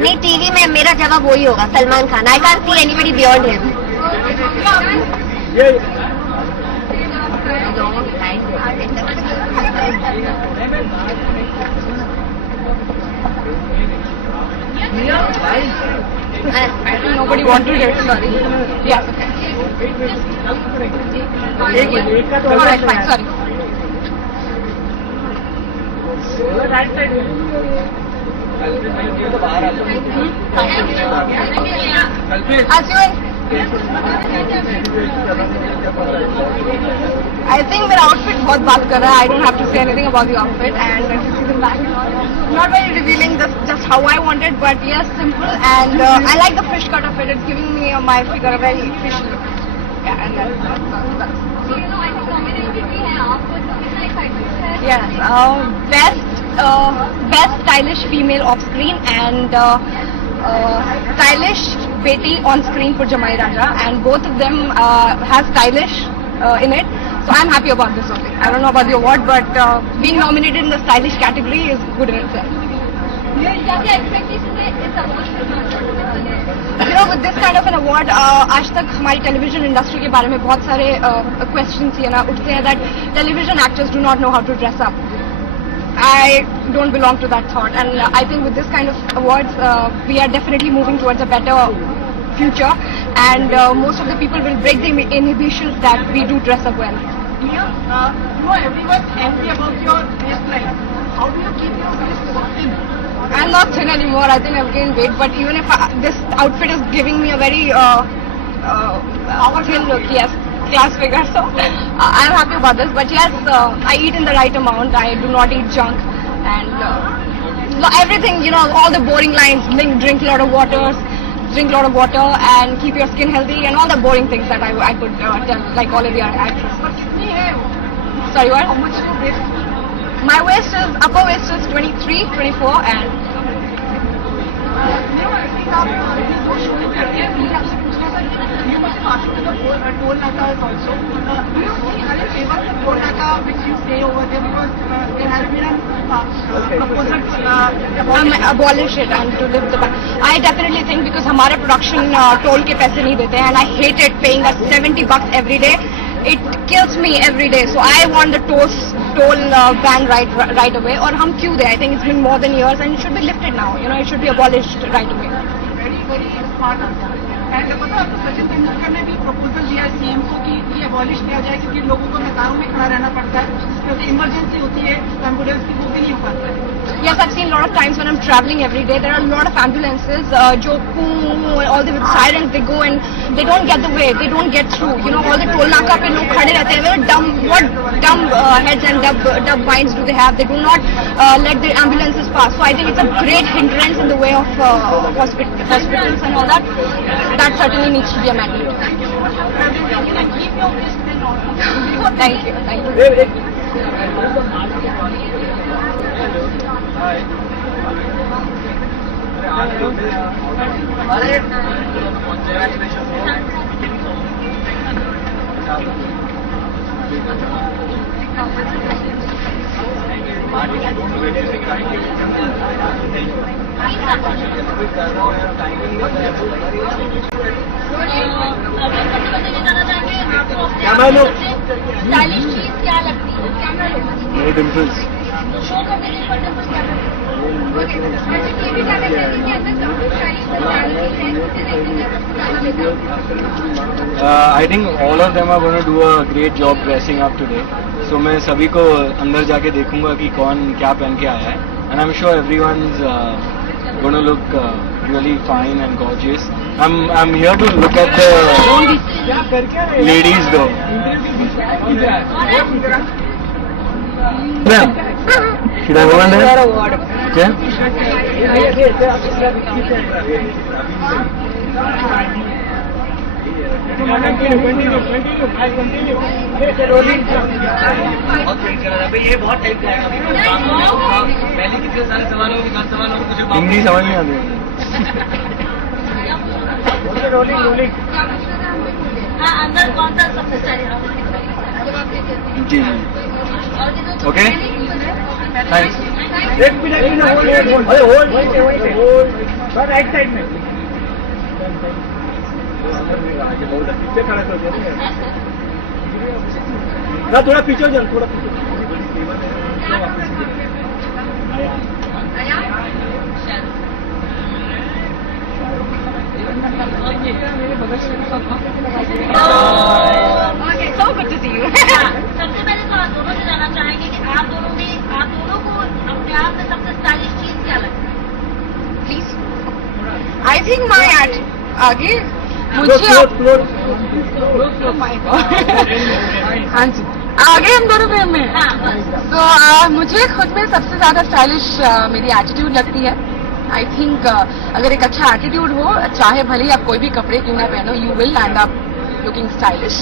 नहीं, टीवी में मेरा जवाब वही होगा, Salman Khan. I can't see anybody beyond him. Nobody wanted it. Sorry. Yeah. Alright, fine. Sorry. As you I think मेरा outfit बहुत बात कर रहा है. I don't have to say anything about the outfit, and if you see the back, not very revealing, just how I want it, but yes, simple, and I like the fish cut of it. It's giving me my figure a very fish look. Yeah, and that's. Yes, best stylish female off screen and stylish beti on screen for Jamai Raja, and both of them have stylish in it. So I'm happy about this only. I don't know about the award, but being nominated in the stylish category is good in itself. You know, with this kind of an award, आज तक हमारी television industry के बारे में बहुत सारे questions ये ना उठते हैं that television actors do not know how to dress up. I don't belong to that thought, and I think with this kind of awards, we are definitely moving towards a better future, and most of the people will break the inhibitions that we do dress up well. Everyone's angry about your waistline. How do you keep your waist so thin? I'm not thin anymore. I think I've gained weight, but even if this outfit is giving me a very thin look, yes, class figure. So I'm happy about this. But yes, I eat in the right amount. I do not eat junk, and everything. You know, all the boring lines: drink a lot of water, and keep your skin healthy, and all the boring things that I could tell, like all of your actors. Sorry, what? How much is your waist? My waist is, upper waist is 23, 24, and Toll Naka is also. Do you favor the Toll Naka which you say over there, because there has been a proposal abolish it and to live the back. I definitely think, because हमारे production toll के पैसे नहीं देते हैं, and I hate it paying us $70 every day. It kills me every day. So I want the toll ban right away. और हम क्यों दे? I think it's been more than years, and it should be lifted now. You know, it should be abolished right away. very smart answer. And पता आपको सचिन तेंदुलकर ने भी proposal दिया है CM को कि ये अबॉलिश किया जाए, क्योंकि लोगों को कतारों में खड़ा रहना पड़ता है, क्योंकि इमरजेंसी होती है, एम्बुलेंस की वो भी नहीं हो पाता है. Yes, I've seen a lot of times when I'm traveling every day, there are a lot of ambulances, jo all the sirens, they go and they don't get the way, they don't get through. You know, all the toll naka pe log khade rehte hain. What dumb heads and dumb minds do they have? They do not let the ambulances pass. So I think it's a great hindrance in the way of hospitals and all that. That certainly needs to be amended. Thank you. Thank you. Stylish चीज क्या लगती है? Camera लो. Dimples show करने के लिए dimples क्या लगती है? अच्छा, टीवी क्या कहते हैं कि अंदर सब कुछ stylish I think all of them are going to do a great job dressing up today. So मैं सभी को अंदर जाके देखूंगा कि कौन क्या पहन के आया है. And I'm sure everyone's going to look really fine and gorgeous. I'm here to look at the ladies though. Ma'am, should I go on there? Okay. ये बहुत टाइप का है. पहले कितने सारे सवाल होंगे, 10 सवाल होंगे, मुझे हिंदी समझ नहीं आती. अंदर कौन सा सबसे स्टाइलिश? जी जी. Okay. Thanks. एक मिनट. राइट साइड में पीछे खड़ा कर दिया ना, थोड़ा पीछे हो जाओ, थोड़ा पीछे। Okay, so good to see you. सबसे पहले तो आप दोनों से जानना चाहेंगे कि आप दोनों को अपने आप में सबसे स्टाइलिश चीज क्या लगता है? Please. I think my आगे क्लोज मुझे क्लोज Oh my God. हाँ जी, आगे हम दोनों फ्रेम में। हाँ बस। तो मुझे खुद में सबसे ज्यादा स्टाइलिश मेरी एटीट्यूड लगती है। आई थिंक अगर एक अच्छा एटीट्यूड हो, चाहे भले ही आप कोई भी कपड़े क्यों ना पहनो, you will end up looking stylish.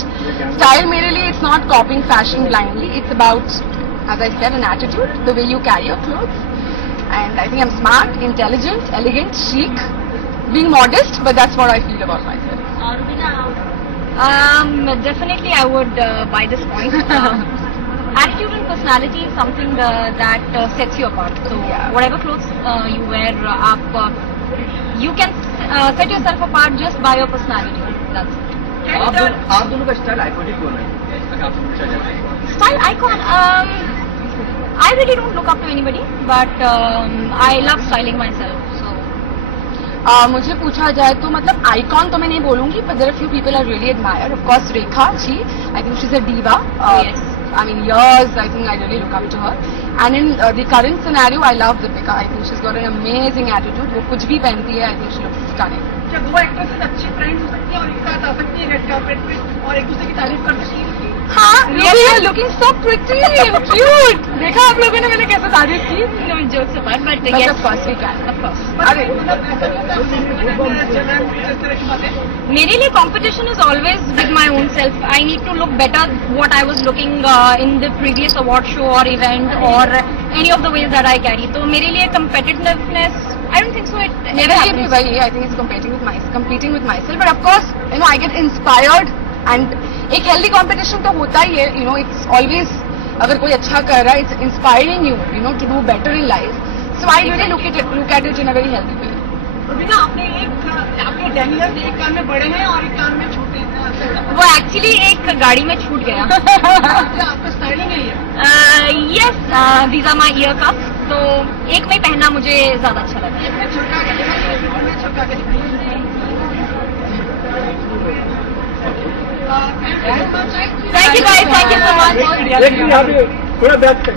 Style मेरे लिए it's not copying fashion blindly, it's about, as I said, an attitude, the way you carry your clothes, and I think I am smart, intelligent, elegant, chic, being modest, but that's what I feel about myself. और बिना Definitely I would buy this point. Attitude and personality is something that sets you apart. So whatever clothes you wear, you can set yourself apart just by your personality. That's it. आप दोनों का style iconic कौन है? अगर आपसे पूछा जाए Style icon. I really don't look up to anybody, but I love styling myself. So मुझे पूछा जाए तो मतलब आइकॉन तो मैं नहीं बोलूंगी, but there are few people I really admire. Of course, Rekha, I think she's a diva. Yes. I mean, years, I think I really look up to her. And in the current scenario, I love Deepika. I think she's got an amazing attitude. वो कुछ भी पहनती है, I think she looks stunning. क्या दो actresses अच्छी friends हो सकती हैं और एक साथ आ सकती है रेड कार्पेट पे और एक दूसरे की तारीफ कर सकती है? हाँ, really, you're looking so pretty and cute. देखा आप लोगों ने मैंने कैसे तारीफ की? No jokes apart, but But yes, of course we can, of course. अरे मतलब ऐसा नहीं होता जलन इस तरह की बातें? मेरे लिए competition is always with my own self. I need to look better what I was looking in the previous award show or event or any of the ways that I carry. तो मेरे लिए competitiveness, I don't think so. It never happens. I think it's competing with myself. But of course, you know, I get inspired and एक healthy competition तो होता ही है. You know, it's always अगर कोई अच्छा कर रहा है, it's inspiring you, you know, to do better in life. So I really look at it in a very healthy way. बिना आपके डैनियल एक कान में बड़े हैं और एक कान में छोटे हैं। वो एक्चुअली एक गाड़ी में छूट गया. आपका स्टाइलिंग है ये? Yes, these are my ear cuffs. तो एक में पहनना मुझे ज्यादा अच्छा लगता है. इसमें छुटका के दिखाइए, इसमें छुटका के दिखाइए। Thank you guys, thank you so much. एक यहाँ पे थोड़ा बैक तक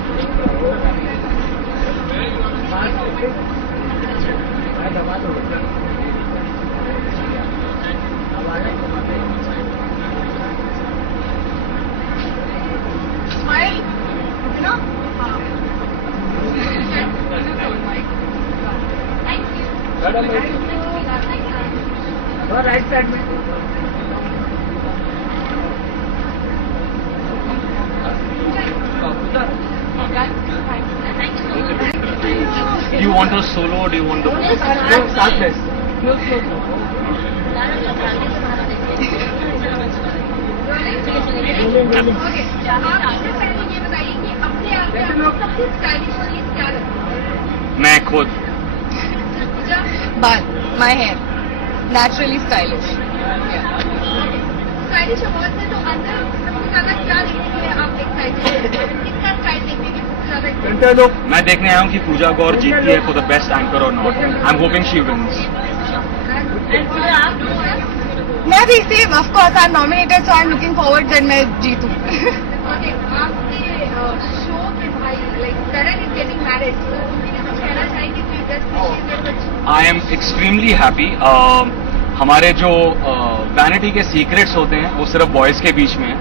स्माइल बिना राइट साइड में Do you want a solo or do you want the साथ में आपसे पहले ये बताइए कि अपने आप में आपको सबसे स्टाइलिश चीज क्या लगता है? मैं खुद But my hair, naturally stylish. Stylish award से तो अंदर सबसे ज्यादा क्या देखने के लिए आप एक्साइटेड हैं? किसका स्टाइल देखने के सबसे ज्यादा excited घंटे लोग मैं देखने आया हूँ कि पूजा गौर जीतती है फॉर द बेस्ट एंकर और not. I am hoping she wins. हैं? पूजा आप मैं भी same, of course I'm nominated, so I'm looking forward that मैं जीतूं. ओके, आपके शो के भाई like Karan is getting married, तो उनके लिए कुछ कहना चाहेंगे कि best wishes I am extremely happy. हमारे जो वैनिटी के सीक्रेट्स होते हैं वो सिर्फ बॉयज के बीच में है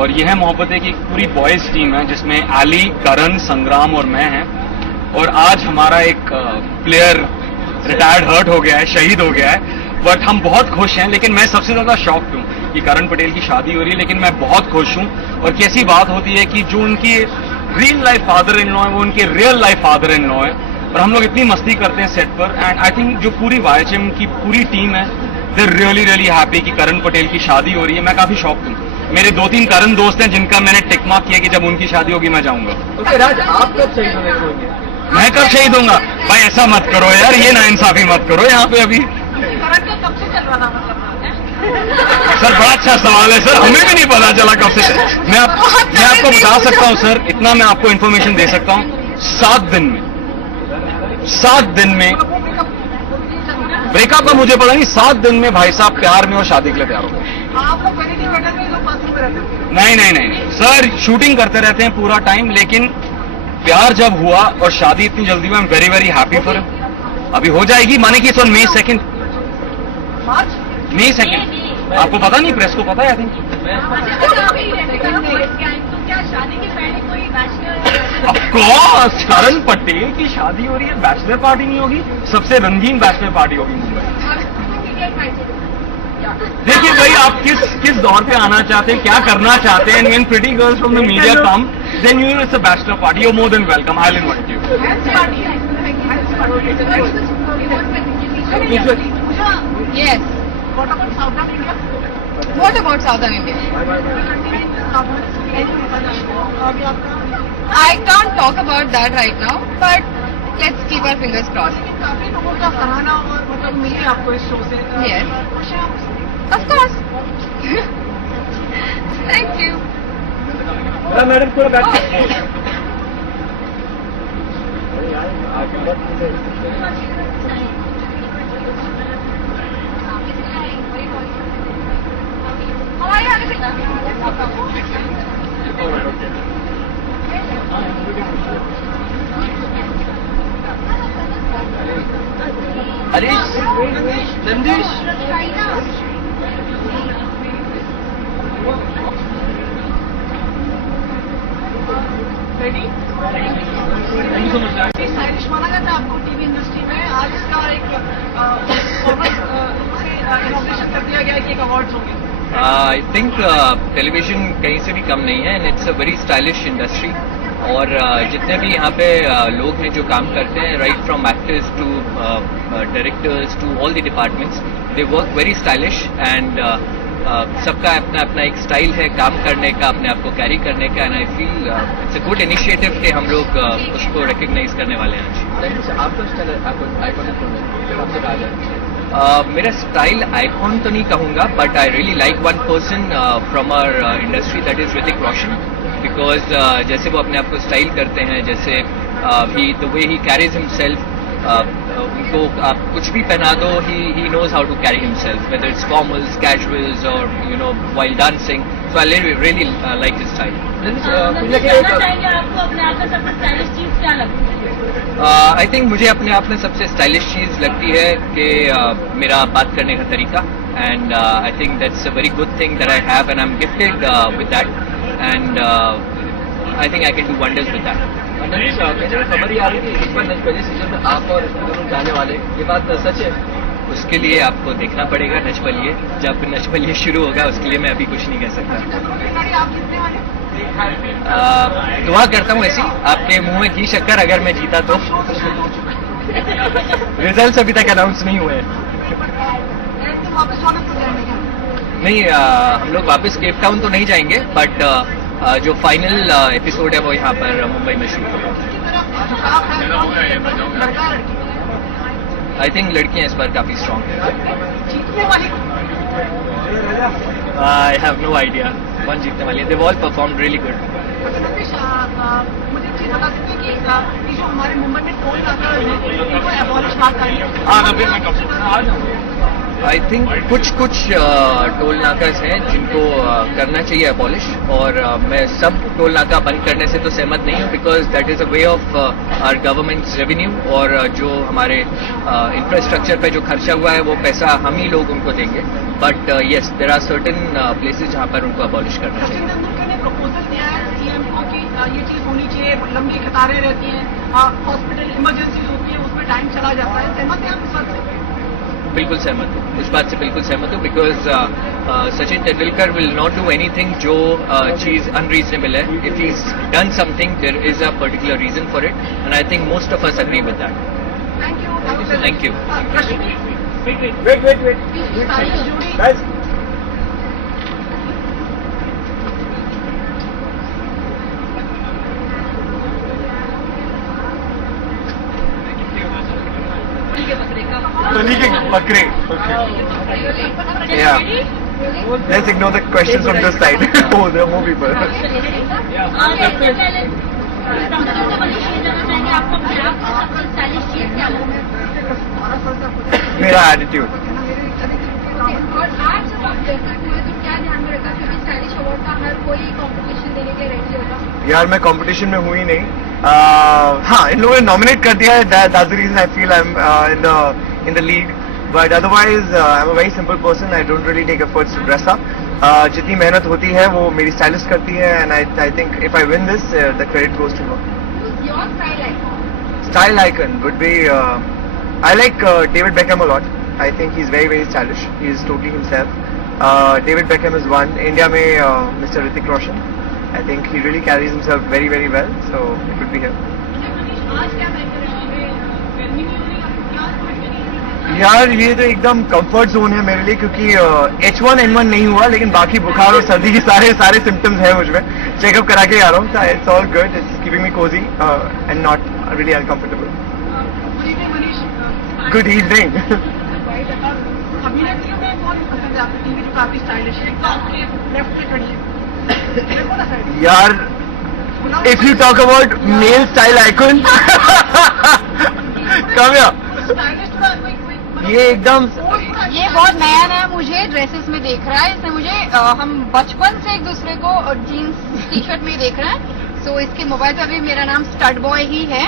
और यह है मोहब्बतें की पूरी बॉयज टीम है जिसमें एली, करण, संग्राम और मैं हैं. और आज हमारा एक प्लेयर रिटायर्ड हर्ट हो गया है, शहीद हो गया है, बट हम बहुत खुश हैं. लेकिन मैं सबसे ज्यादा शॉक्ड हूँ कि करण पटेल की शादी हो रही है, लेकिन मैं बहुत खुश हूँ. और कैसी बात होती है कि जो उनकी real life father in law है वो उनके real life father in law है और हम लोग इतनी मस्ती करते हैं सेट पर. एंड आई थिंक जो पूरी वाईएचएम की पूरी टीम है दे रियली रियली हैप्पी कि करण पटेल की शादी हो रही है. मैं काफी शॉक्ड हूँ. मेरे 2-3 करण दोस्त हैं जिनका मैंने टिक मार्क किया कि जब उनकी शादी होगी मैं जाऊंगा. ओके राज, आप कब सही समय होंगे? मैं कब शहीद दूंगा भाई? ऐसा मत करो यार, ये नाइंसाफी मत करो यहाँ पे अभी। करंट तो कब से चल रहा था मतलब? सर बड़ा अच्छा सवाल है सर, हमें भी नहीं पता चला कब से। मैं आपको बता सकता हूँ सर, इतना मैं आपको इन्फॉर्मेशन दे सकता हूँ, 7 दिन में ब्रेकअप का मुझे पता नहीं, 7 दिन में भाई साहब प्यार में और शादी के लिए तैयार हो गए। आप लोग पहले नहीं बैठे थे, लोग बाथरूम में रहते थे। नहीं सर, शूटिंग करते रहते हैं पूरा टाइम, लेकिन प्यार जब हुआ और शादी इतनी जल्दी में, I am very very happy for. अभी हो जाएगी, माने कि it's on May 2nd। May 2nd, आपको पता नहीं, प्रेस को पता है आई थिंक। तो क्या शादी के पहले कोई बैचलर? ऑफकोर्स करण पटेल की शादी हो रही है, बैचलर पार्टी नहीं होगी? सबसे रंगीन बैचलर पार्टी होगी मुंबई। देखिए भाई, आप किस दौर पे आना चाहते हैं, क्या करना चाहते हैं? When pretty girls from the media come, then you it's a bachelor party, you more than welcome, I will invite you. Yes. What about Southern India? What about Southern India? अभी आपका I can't talk about that right now, but let's keep our fingers crossed. काफी लोगों का सराहना और मतलब मिले आपको इस शो से। Yes. खुश हैं आप? Of course. Thank you. Madam थोड़ा बैठ। हमारे यहाँ अरे नंदीश, रेडी? स्टाइलिश माना जाता है आपको टीवी इंडस्ट्री में। आज इसका एक इनॉग्रेशन कर दिया गया है कि एक अवार्ड्स होंगे। आई थिंक टेलीविजन कहीं से भी कम नहीं है, and it's a very stylish industry. और जितने भी यहाँ पे लोग हैं जो काम करते हैं, right from actors to directors to all the departments, they work very stylish. And सबका अपना अपना एक स्टाइल है काम करने का, अपने आप को कैरी करने का। And I feel it's a good initiative कि हम लोग उसको रिकग्नाइज करने वाले हैं आज। आपका स्टाइल आइकॉनिक आपसे कहा जाए? मेरा स्टाइल आइकॉन तो नहीं कहूँगा, but I really like one person from our industry, that is Hrithik Roshan. Because जैसे वो अपने आप को स्टाइल करते हैं, जैसे the way he carries himself, उनको आप कुछ भी पहना दो, he knows how to carry himself, whether it's formals, casuals और you know while dancing. So I really like his style. आपको अपने आप में सबसे स्टाइलिश चीज क्या लगती है? आई थिंक मुझे अपने आप में सबसे स्टाइलिश चीज लगती है कि मेरा बात करने का तरीका। And I think that's a very good thing that I have, and I am gifted with that, and I think I can do wonders with that. खबर ही आ रही थी इस बार नच सीजन में आप और जाने वाले, ये बात सच है? उसके लिए आपको देखना पड़ेगा नच बलिए, जब नच बलिए शुरू होगा, उसके लिए मैं अभी कुछ नहीं कह सकता। आप जीतने वाले? दुआ करता हूँ ऐसी, आपके मुंह में घी शक्कर, अगर मैं जीता तो। रिजल्ट्स अभी तक अनाउंस नहीं हुए हैं। तो वापस वापस हो जाएंगे क्या? नहीं, हम लोग वापस केप टाउन तो नहीं जाएंगे, बट जो फाइनल एपिसोड है वो यहाँ पर मुंबई में शूट होगा। लड़का लड़की आई थिंक लड़कियां इस बार काफी स्ट्रांग है। जीतने वाली आई हैव नो आइडिया कौन जीतने वाली है। They all perform really good. मुझे एक चीज बता सकते हैं कि ये जो हमारे मुंबई में टोल नाका है इनको एबॉलिश बात करिए। आई थिंक कुछ टोल नाकाज हैं जिनको करना चाहिए अबॉलिश, और मैं सब टोल नाका बंद करने से तो सहमत नहीं हूँ, because that is a way of our government's revenue, और जो हमारे इंफ्रास्ट्रक्चर पे जो खर्चा हुआ है वो पैसा हम ही लोग उनको देंगे। But yes, there are certain places जहाँ पर उनको अबॉलिश करना सचिन चाहिए। तेंदुलकर ने प्रपोजल दिया है सीएम को कि ये चीज होनी चाहिए, लंबी कतारें रहती हैं, हॉस्पिटल इमरजेंसी होती है, उसमें टाइम चला जाता है। सहमत है आप इस बात से? बिल्कुल सहमत हूँ, उस बात से बिल्कुल सहमत हूँ, because Sachin Tendulkar will not do anything जो चीज अनरीजनेबल है। If he is done something, there is a particular reason for it, and I think most of us agree with that. Thank you. Thank you. Guys. तली के बकरे. Okay. Yeah. Let's ignore the questions from this side. Oh, there are more people. मेरा attitude. और आज जब आप जैसा हुए तो क्या ध्यान में रखा क्योंकि स्टाइलिश अवार्ड का हर कोई कंपटीशन देने के रेडी होगा. यार मैं कंपटीशन में हुई नहीं. हाँ, इन लोगों ने नॉमिनेट कर दिया है. That's the reason I feel I'm in the league. But otherwise, I'm a very simple person. I don't really take efforts to dress up. जितनी मेहनत होती है वो मेरी स्टाइलिस्ट करती है. And I think if I win this, the credit goes to her. Who's your style icon? Style icon would be I like David Beckham a lot. I think he's very very stylish. He is totally himself. David Beckham is one. India में Mr. Hrithik Roshan. I think he really carries himself very very well. So it would be him. यार ये तो एकदम comfort zone है मेरे लिए क्योंकि H1N1 नहीं हुआ लेकिन बाकी बुखार और सर्दी के सारे सिम्टम्स हैं मुझमें. चेकअप करा के आ रहा हूँ. It's all good. It's keeping me cozy and not really uncomfortable. Good evening. अभिनेत्रियों में कौन पसंद है आपको टीवी जो काफी स्टाइलिश है एकदम आपके लेफ्ट पे खड़ी है? यार if you talk about male style icon कम या स्टाइलिश थोड़ा कोई ये एकदम ये बहुत नया नया मुझे ड्रेसेस में देख रहा है. इसने मुझे हम बचपन से एक दूसरे को जीन्स टी शर्ट में देख रहे हैं. सो इसके मोबाइल पे अभी मेरा नाम स्टड बॉय ही है.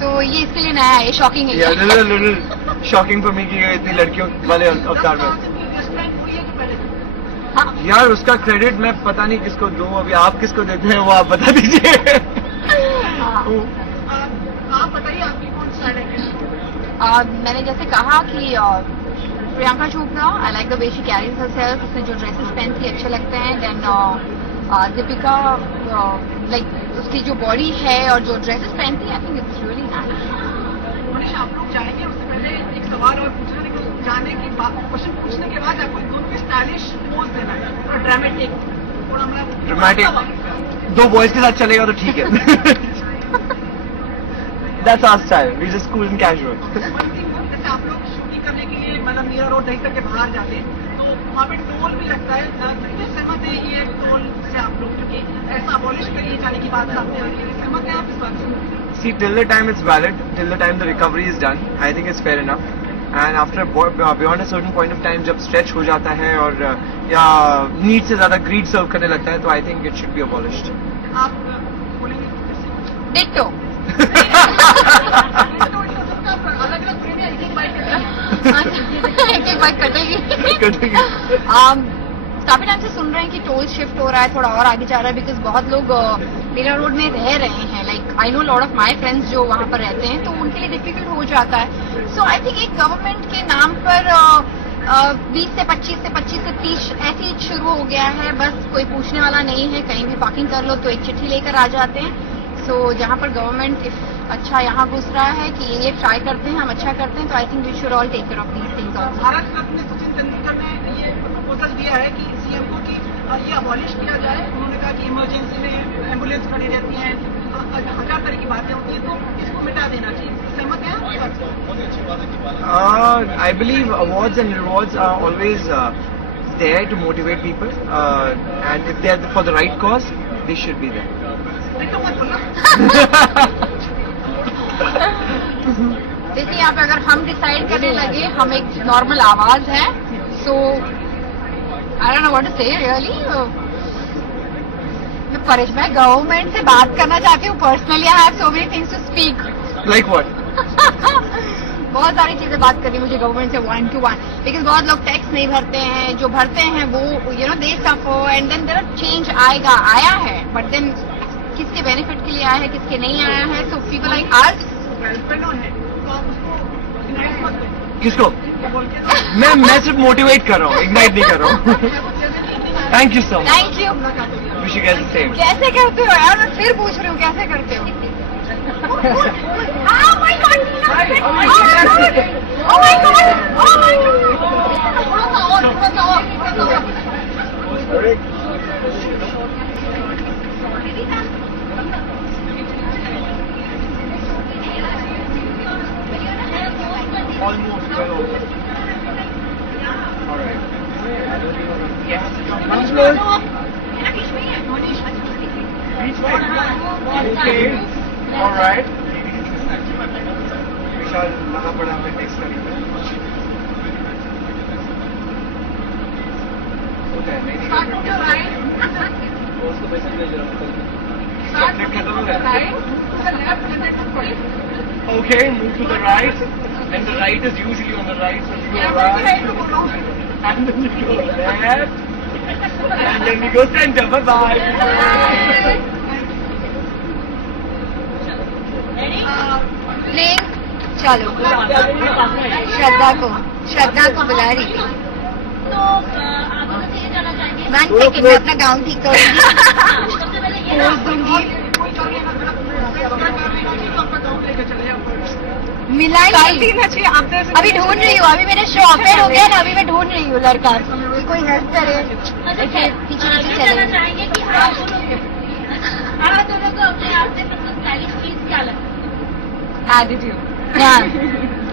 तो ये इसके लिए नया है. शॉकिंग है. लिटिल शॉकिंग फॉर मी कि ये इतनी लड़कियों वाले अवतार में. यार उसका क्रेडिट मैं पता नहीं किसको दूं. अभी आप किसको देते हैं वो आप बता दीजिए. आप बताइए आपकी कौन स्टाइल है? मैंने जैसे कहा कि Priyanka Chopra, I like the way she carries herself. उसने जो ड्रेसेस पहनती है अच्छे लगते हैं. देन दीपिका, लाइक उसकी जो बॉडी है और जो ड्रेसेस पहनती है I think it's really nice. Manish आप लोग जाएंगे उससे पहले एक सवाल और पूछने के जाने के बाद क्वेश्चन पूछने के बाद आपको दोनों के स्टाइलिश पोज देना है और ड्रामेटिक. ड्रामेटिक. दो बॉयज के साथ चलेगा तो ठीक है. That's our style. We just cool and casual. जैसे आप लोग शूटिंग करने के लिए मतलब मीरा रोड दही तक के बाहर जाते हैं तो वहाँ पे टोल भी लगता है. कितने सहमत है ये टोल से आप लोग क्योंकि ऐसा अबॉलिश करिए जाने की बात करते हैं सहमत है आप इस बात से? See, till the time it's valid, till the time the recovery is done, I think it's fair enough. And after beyond a certain point of time, जब stretch हो जाता है और या नीड से ज्यादा greed serve करने लगता है तो I think it should be abolished. आप बोलेंगे डिट्टो. अलग अलग ट्रेन एक एक बाइक एक एक बाइक कटेगी. काफी टाइम से सुन रहे हैं कि टोल शिफ्ट हो रहा है, थोड़ा और आगे जा रहा है बिकॉज बहुत लोग मीरा रोड में रह रहे हैं. Like I know lot of my friends जो वहाँ पर रहते हैं तो उनके लिए डिफिकल्ट हो जाता है. सो आई थिंक एक गवर्नमेंट के नाम पर 20 से 25 से 25 से 30 ऐसे ही शुरू हो गया है. बस कोई पूछने वाला नहीं है. कहीं भी पार्किंग कर लो तो एक चिट्ठी लेकर आ जाते हैं. सो जहाँ पर गवर्नमेंट अच्छा यहाँ घुस रहा है कि ये ट्राई करते हैं, हम अच्छा करते हैं तो I think we should all take care of these things also. Bharat Ratna Sachin Tendulkar ने ये प्रपोजल दिया है कि सीएम को कि ये अबॉलिश किया जाए. उन्होंने कहा कि इमरजेंसी में एम्बुलेंस खड़ी रहती है, 1000 तरह की बातें होती है तो इसको मिटा देना चाहिए. सहमत है आप? I believe awards and rewards are always there to motivate people, and if they are for the right cause, they should be there. तो मत बोलना. देखिए यहाँ पे अगर हम डिसाइड करने लगे, हम एक नॉर्मल आवाज है. So I don't know what to say really. मैं गवर्नमेंट से बात करना चाहती हूँ personally. I have so many things to speak. Like what? बहुत सारी चीजें बात करनी मुझे गवर्नमेंट से 1 to 1 बिकॉज बहुत लोग टैक्स नहीं भरते हैं. जो भरते हैं वो they suffer and then there change आया है बट देन किसके बेनिफिट के लिए आया है किसके नहीं आया है. सो पीपल लाइक आस गर्लफ्रेंड है तो आप उसको इग्नाइट मत करें. किसको? बोल के मैं सिर्फ मोटिवेट कर रहा हूँ, इग्नाइट नहीं कर रहा हूँ. Thank you so much. Thank you. Wish you guys the same. कैसे करते हो यार? मैं फिर पूछ रही हूँ कैसे करते हो? Oh my God! Oh my God! Oh my God! Almost. Okay. All right. विशाल लगा पड़ा हमें टेक्स्ट करने में. Start to your right. Start to the right. To the left and then to the right. Okay, move to the right. And the right is usually on the right, so you go right. And then you go left. And then we go center. Bye-bye. Playing चलो श्रद्धा को बुला रही थी. One second मैं अपना gown ठीक करूंगी. Pose दूंगी. मिला ही नहीं. अभी ढूंढ रही हूँ. अभी मेरे शॉपर हो गया ना. अभी मैं ढूंढ रही हूँ लड़का कि कोई हेल्प करे. ऐसे पीछे पीछे चले चाहेंगे कि आप दोनों को अपने आप से सबसे स्टाइलिश चीज क्या लगता है? एटीट्यूड. हाँ,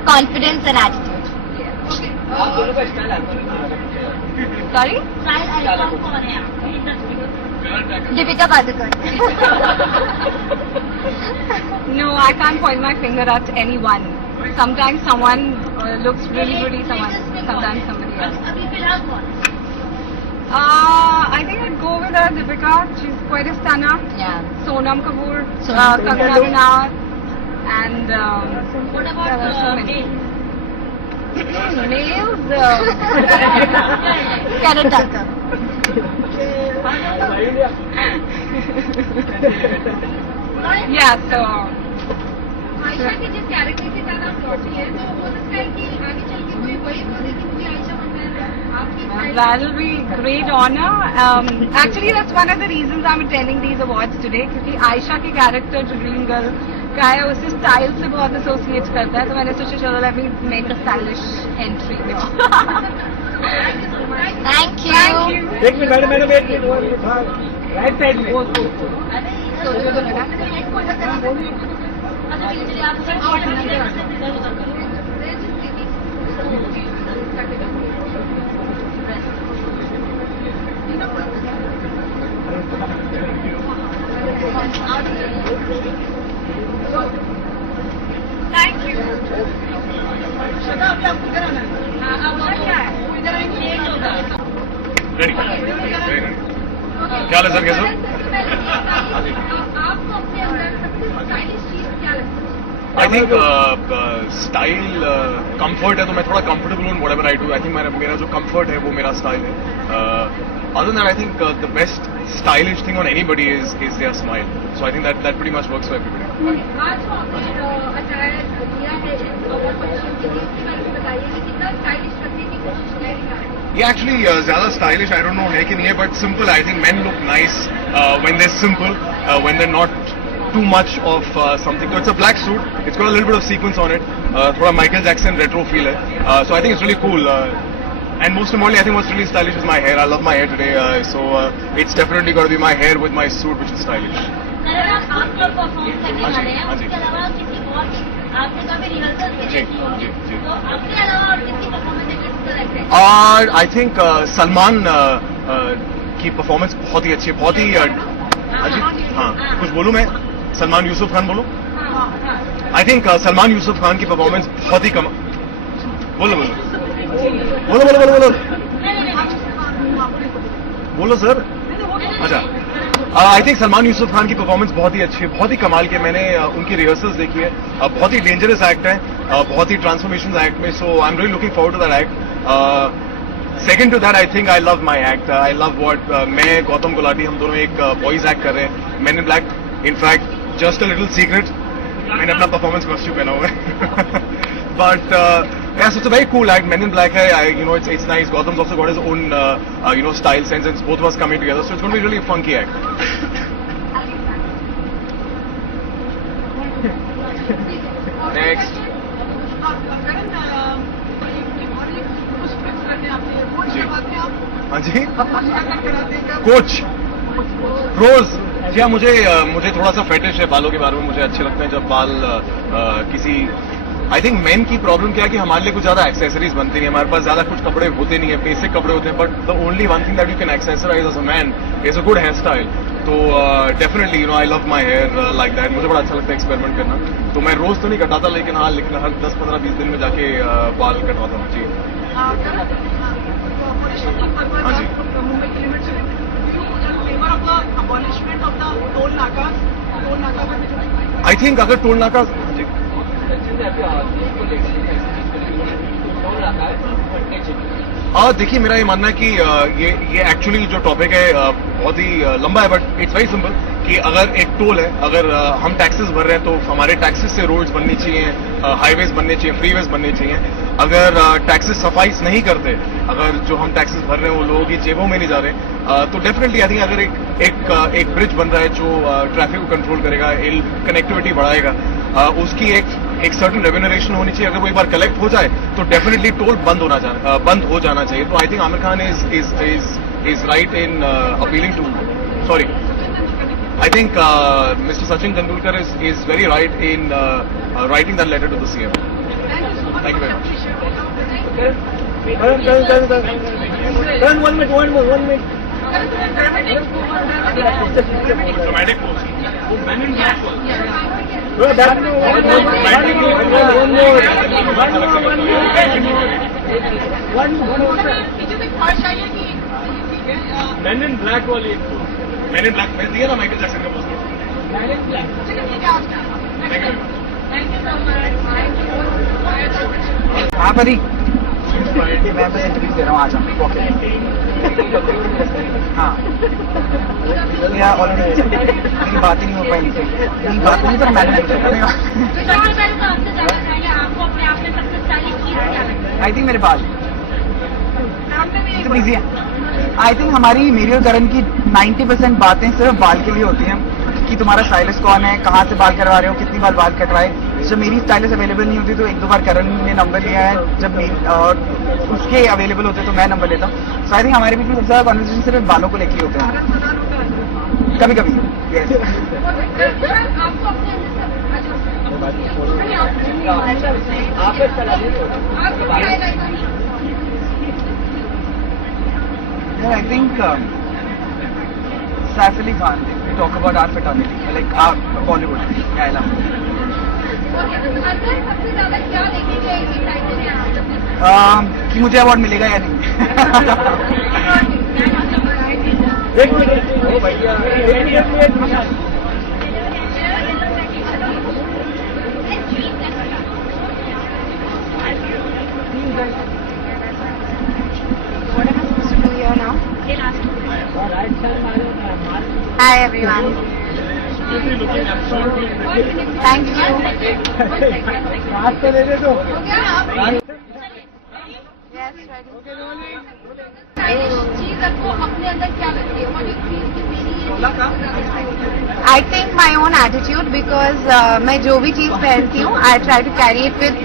confidence and attitude. Sorry, style icon कौन है आपकी इंडस्ट्री में? Deepika Padukone. No, I can't point my finger at anyone. Sometimes someone looks really pretty, sometimes somebody else. अभी फिलहाल कौन? I think I'd go with Deepika. She's quite a stunner. Yeah. Sonam Kapoor, Sonam Kangana Ranaut, and What about there are so many. Nails. Karen Tucker. Yeah, so Ayesha की जिस character के साथ आप लौटी है तो हो सकता है कि आगे चल के कोई वही बोले कि मुझे आयशा बनना है. आपकी that'll be great honor. Actually, that's one of the reasons I'm attending these awards today. क्योंकि आयशा के कैरेक्टर जो ड्रीम गर्ल का है उसे स्टाइल से बहुत एसोसिएट करता है. तो मैंने सोचा चलो let me make a stylish entry. Thank you. एक मिनट मैंने वेट किया. राइट साइड में. अच्छा चलिए आप सब ऑर्डर कीजिए इधर उधर करो. Thank you. श्रद्धा अभी आपको इधर आना है. अब क्या है? इधर आएंगे चेंज होगा. रेडी. क्या हाल है सर, कैसे हो? आपको अपने अंदर सबसे स्टाइलिश चीज क्या लगता है? आई थिंक स्टाइल कंफर्ट है, तो मैं थोड़ा कंफर्टेबल हूँ whatever I do. I think मेरा जो कंफर्ट है वो मेरा स्टाइल है. Other than I think the best stylish thing on anybody is their smile. So I think that pretty much works for everybody. आज जो आपने अटायर दिया है अवार्ड फंक्शन के लिए इसके बारे में बताइए कि कितना स्टाइलिश रखने की कोशिश कर रही है. Yeah, actually, zyada stylish, I don't know hai ki nahi hai, but simple. I think men look nice when they're simple, when they're not too much of something. So it's a black suit. It's got a little bit of sequence on it. Thoda Michael Jackson retro feel hai. So I think it's really cool. And most importantly, I think what's really stylish is my hair. I love my hair today. So it's definitely got to be my hair with my suit, which is stylish. Sir आप लोग perform करने वाले हैं उसके अलावा किसी और आपने कभी रिहर्सल जी, देखी होगी जी. तो आपके अलावा और किसी परफॉर्मेंस देखी तो लगता है I think सलमान की परफॉर्मेंस बहुत ही अच्छी है, बहुत ही हाँ. कुछ बोलूं मैं? सलमान यूसुफ खान बोलो. आई थिंक सलमान यूसुफ खान की परफॉर्मेंस बहुत ही कम. बोलो बोलो बोलो बोलो बोलो बोलो बोलो सर. अच्छा, आई थिंक सलमान यूसुफ खान की परफॉर्मेंस बहुत ही अच्छी है, बहुत ही कमाल की. मैंने उनकी रिहर्सल्स देखी है. बहुत ही डेंजरस एक्ट है, बहुत ही ट्रांसफॉर्मेशन एक्ट में. So I am really looking forward to that act. Second to that I think I love my act. I love what मैं गौतम गुलाटी हम दोनों एक बॉयज एक्ट कर रहे हैं, man in black. In fact just a little secret, मैंने अपना performance costume पहना हुआ है. But yeah, so it's a very cool act. Men in Black hai, it's nice. Gautam's also got his own, style sense, and it's both of us coming together. So it's going to be really a funky act. Next. हाँ जी. Coach रोज. जी हाँ, मुझे थोड़ा सा fetish है बालों के बारे में. मुझे अच्छे लगते हैं जब बाल किसी आई थिंक मेन की प्रॉब्लम क्या है कि हमारे लिए कुछ ज्यादा एक्सेसरीज बनती नहीं है, हमारे पास ज्यादा कुछ कपड़े होते नहीं है, बेसिक कपड़े होते हैं, but the only one thing that you can accessorize as a man is a good hair style. तो definitely you know I love my hair like that. मुझे बड़ा अच्छा लगता है एक्सपेरिमेंट करना. तो मैं रोज तो नहीं कटाता, लेकिन हाँ, लेकिन हर 10-15-20 दिन में जाके बाल कटवाता हूँ. जी हाँ जी. मुंबई के लिमिट से favour of the abolishment of the toll नाका आई थिंक अगर टोल नाका देखिए, मेरा ये मानना है कि ये एक्चुअली जो टॉपिक है बहुत ही लंबा है, बट इट्स वेरी सिंपल कि अगर एक टोल है, अगर हम टैक्सेस भर रहे हैं तो हमारे टैक्सेस से रोड्स बननी चाहिए, हाईवेज बनने चाहिए, फ्रीवेज बनने चाहिए. अगर टैक्सेस सफाइस नहीं करते, अगर जो हम टैक्सेस भर रहे हैं वो लोगों की जेबों में नहीं जा रहे, तो डेफिनेटली आई थिंक अगर एक ब्रिज बन रहा है जो ट्रैफिक को कंट्रोल करेगा, कनेक्टिविटी बढ़ाएगा, उसकी एक सर्टन रेम्यूनरेशन होनी चाहिए. अगर वो एक बार कलेक्ट हो जाए तो डेफिनेटली टोल बंद हो जाना चाहिए. तो I think Aamir Khan is right in appealing to, sorry, I think Mr. Sachin Tendulkar is very right in writing that letter to the CM. Thank you very much. One minute. Dramatic pose. Men in black was. Men in black वाली एक pose. मैंने black में दिया ना Michael Jackson का poster. हाँ परी, मैं बस इंटरव्यू दे रहा हूँ, आ जाओ. ओके. हाँ, ऑलरेडी मेरी बात ही नहीं हो पाई इनसे. मेरी बात नहीं, पर मैंने सबसे पहले तो आपसे जानना चाहिए, आपको अपने आप में सबसे स्टाइलिश चीज क्या लगता है? आई थिंक मेरे बाल इजी है. आई थिंक मेरी और करण की 90% बातें सिर्फ बाल के लिए होती हैं कि तुम्हारा स्टाइलिस्ट कौन है, कहाँ से बाल करवा रहे हो, कितनी बार बाल कटवाए. जब मेरी स्टाइलिस्ट अवेलेबल नहीं होती तो 1-2 बार करण ने नंबर लिया है, जब और उसके अवेलेबल होते तो मैं नंबर लेता हूँ. सो आई थिंक हमारे बीच में सबसे ज्यादा कॉन्वर्सेशन सिर्फ बालों को लेकर होते हैं, कभी कभी. I think Saif Ali Khan, we talk about our fraternity, like our Bollywood. Yeah, I love it. सबसे ज्यादा क्या देखने जाएगी कि मुझे अवार्ड मिलेगा या नहीं. एक मिनट. ओ भैया, एक minute. Now. Hi everyone. Thank you. Yes, ready. चीज आपको अपने अंदर क्या लगती है? What do you feel कि मेरी ये I think my own attitude because मैं जो भी चीज पहनती हूँ, I try to carry it with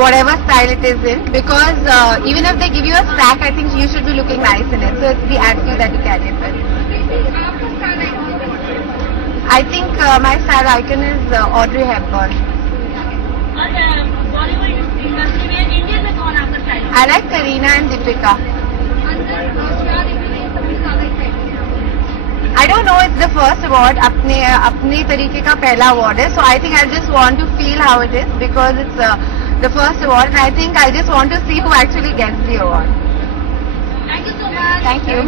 whatever style it is in, because even if they give you a sack, I think you should be looking nice in it. So it's the attitude that you carry it with. I think my style icon is Audrey Hepburn. और Bollywood industry में India में कौन आपका style? I like Kareena and Deepika. I don't know, it's the first award. अपने तरीके का पहला award है. So I think I just want to feel how it is because it's the first award, and I think I just want to see who actually gets the award. Thank you so much. Thank you.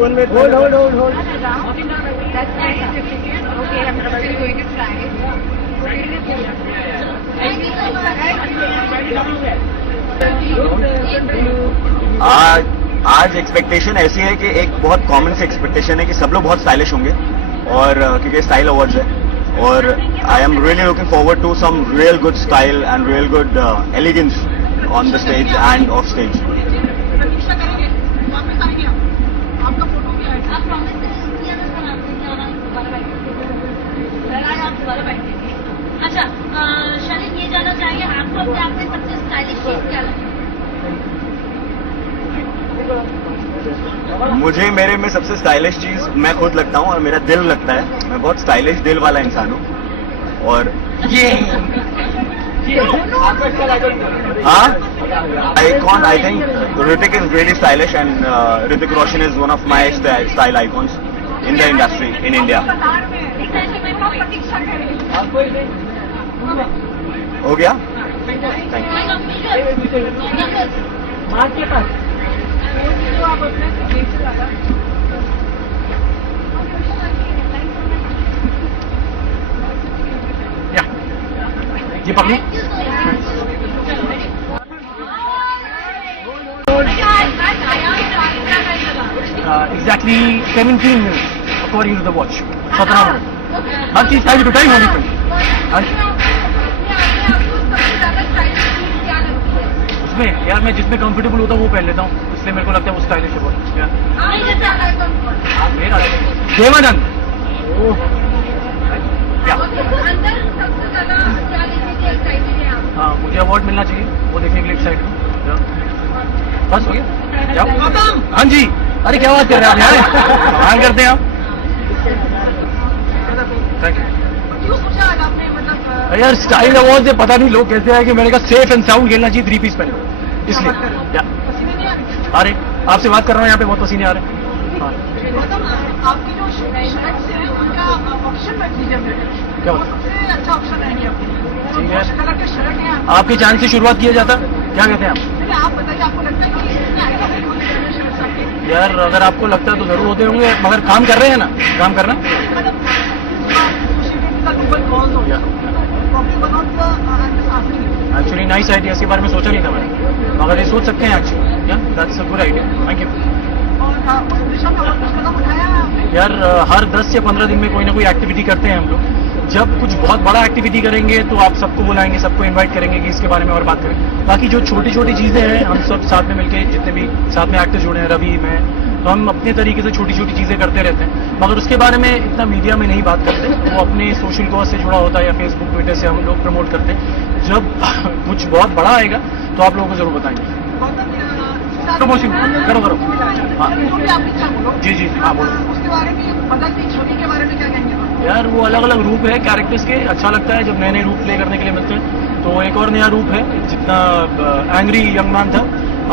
One minute. Hold. That's nice. Okay, I'm actually going to try it. Thank you so much. आज expectation ऐसी है कि एक बहुत common सी expectation है कि सब लोग बहुत स्टाइलिश होंगे, और क्योंकि स्टाइल अवार्ड्स है, और I am really looking forward to some real good style and real good elegance on the stage and off stage. प्रतीक्षा करेंगे, वापस आएंगे आपका फोटो भी आएगा. आप प्रॉमिस किया था सर आपने कि और आप दोबारा बैठेंगे. आप दोबारा बैठेंगे. अच्छा, शरीर ये जानना चाहिए आपको अपने आप में सबसे स्टाइलिश चीज क्या लगती है? मुझे मेरे में सबसे स्टाइलिश चीज मैं खुद लगता हूँ और मेरा दिल लगता है. मैं बहुत स्टाइलिश दिल वाला इंसान हूँ. और हाँ, icon, I think Hrithik is really stylish and Hrithik Roshan is one of my style icons in the industry in India. हो गया? Thank you. ये पकड़ी. Exactly 17 minutes according to the watch. 17 minute. हर चीज टाइम टू टाइम होनी चाहिए. उसमें यार मैं जिसमें कंफर्टेबल होता हूँ वो पहन लेता हूँ, इसलिए मेरे को लगता है वो स्टाइलिश है बहुत. मेरा देवानंद. हाँ, मुझे अवार्ड मिलना चाहिए वो देखने के लिए एक्साइटेड हूँ. बस हो गया. जाओ. हाँ जी. अरे क्या बात कर रहे हैं आप यार. हाँ करते हैं आप. Thank you. यार स्टाइल अवार्ड से पता नहीं लोग कैसे आए कि मैंने कहा सेफ एंड साउंड खेलना चाहिए 3 पीस पहले, इसलिए. अरे आपसे बात कर रहा हूँ यहाँ पे बहुत पसीने आ रहे हैं. आपकी जो शर्ट्स है उनका ऑप्शन में क्या बात? सबसे अच्छा ऑप्शन रहेंगे आपके लिए. ठीक है. कलर के शर्ट है आपके चांद से शुरुआत किया जाता, क्या कहते हैं आप? आप बताइए, आपको लगता है कि शर्ट्स आपके यार अगर आपको लगता है तो जरूर होते होंगे, मगर काम कर रहे हैं ना, काम करना. एक्चुअली नाइस आइडिया, इसके बारे में सोचा नहीं था मैंने, मगर ये सोच सकते हैं actually. That's a good idea. Thank you. यार हर 10 से 15 दिन में कोई ना कोई एक्टिविटी करते हैं हम लोग. जब कुछ बहुत बड़ा एक्टिविटी करेंगे तो आप सबको बुलाएंगे, सबको इनवाइट करेंगे कि इसके बारे में और बात करें. बाकी जो छोटी छोटी चीजें हैं हम सब साथ में मिलके, जितने भी साथ में एक्टर्स जुड़े हैं, रवि, मैं, तो हम अपने तरीके से छोटी छोटी चीजें करते रहते हैं, मगर उसके बारे में इतना मीडिया में नहीं बात करते. वो अपने सोशल कॉज से जुड़ा होता है या फेसबुक ट्विटर से हम लोग प्रमोट करते हैं. जब कुछ बहुत बड़ा आएगा तो आप लोगों को जरूर बताएंगे. प्रमोशन करो. हाँ जी जी हाँ बोलो. उसके बारे में बदलती छवि के बारे में क्या कहेंगे? यार वो अलग अलग रूप है कैरेक्टर्स के. अच्छा लगता है जब नए नए रूप प्ले करने के लिए मिलते हैं. तो एक और नया रूप है. जितना एंग्री यंग मैन था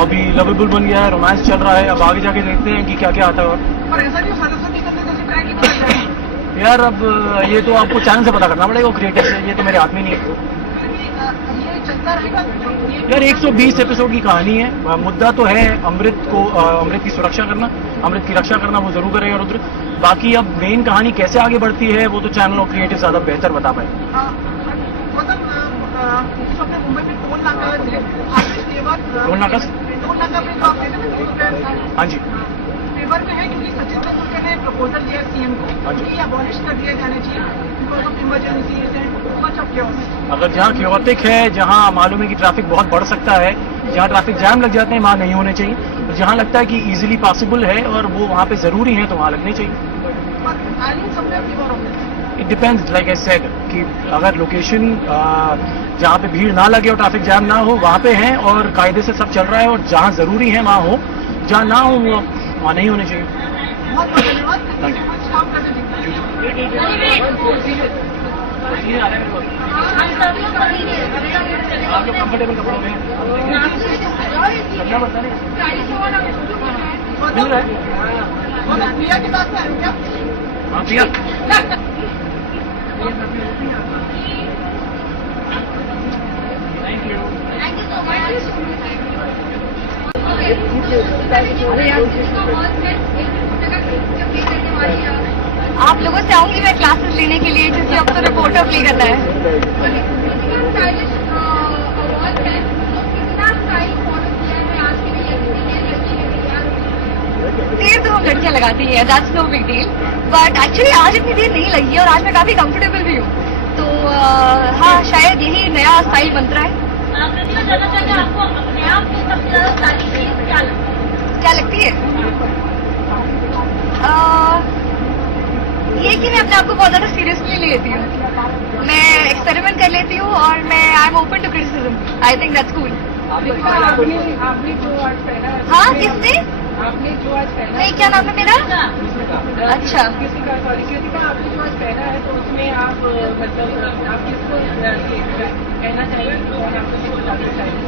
अभी लवेबल बन गया है, रोमांस चल रहा है. अब आगे जाके देखते हैं कि क्या क्या आता है. और ऐसा नहीं सरस्वती करने जैसे ट्रैक यार अब ये तो आपको चैनल से पता करना पड़ेगा, क्रिएटर से. ये तो मेरे हाथ में नहीं है. ये चलता रहेगा. यार 120 एपिसोड की कहानी है. मुद्दा तो है अमृत की सुरक्षा करना, अमृत की रक्षा करना, वो जरूर करेगा रुद्र. बाकी अब मेन कहानी कैसे आगे बढ़ती है वो तो चैनल और क्रिएटिव ज्यादा बेहतर बता पाए. मुंबई में टोल नाका पे जो आप हाँ जी फेवर में है, क्योंकि सचिन तेंदुलकर ने प्रपोजल दिया सीएम को कि अबॉलिश कर दिए जाने चाहिए because of emergency and much of chaos. अगर जहाँ क्योटिक है, जहाँ मालूम है कि ट्रैफिक बहुत बढ़ सकता है, जहाँ ट्रैफिक जैम लग जाते हैं वहाँ नहीं होने चाहिए. जहाँ लगता है कि इजीली पॉसिबल है और वो वहाँ पे जरूरी है तो वहाँ लगने चाहिए. It depends, like I said, कि अगर लोकेशन जहाँ पे भीड़ ना लगे और ट्रैफिक जैम ना हो वहाँ पे है और कायदे से सब चल रहा है, और जहाँ जरूरी है वहाँ हो, जहाँ ना हो वहाँ नहीं होने चाहिए. आप लोग कंफर्टेबल कपड़ों में मिल रहा है. प्रिया के साथ में क्या? हाँ प्रिया. Thank you. आप लोगों से आऊंगी मैं क्लासेस लेने के लिए, क्योंकि अब तो रिपोर्टर प्ले करना है. देर तो हम लड़कियां लगाती हैं, that's no big deal. But actually आज इतनी देर नहीं लगी है और आज मैं काफी कंफर्टेबल भी हूँ. तो हाँ, शायद यही नया स्टाइल बनता है. आपको अपने आप में सबसे ज्यादा स्टाइलिश चीज क्या लगती है? ये कि मैं अपने आप को बहुत ज्यादा सीरियसली ले लेती हूँ. मैं एक्सपेरिमेंट कर लेती हूँ और मैं I am open to criticism. I think that's cool. हाँ, किसने? आपने जो आज पहना नहीं, क्या नाम है मेरा? अच्छा, कृतिका आपने जो आज पहना है तो उसमें आप मतलब आप किसको कहना चाहिए और आपको किसको ज्यादा चाहिए?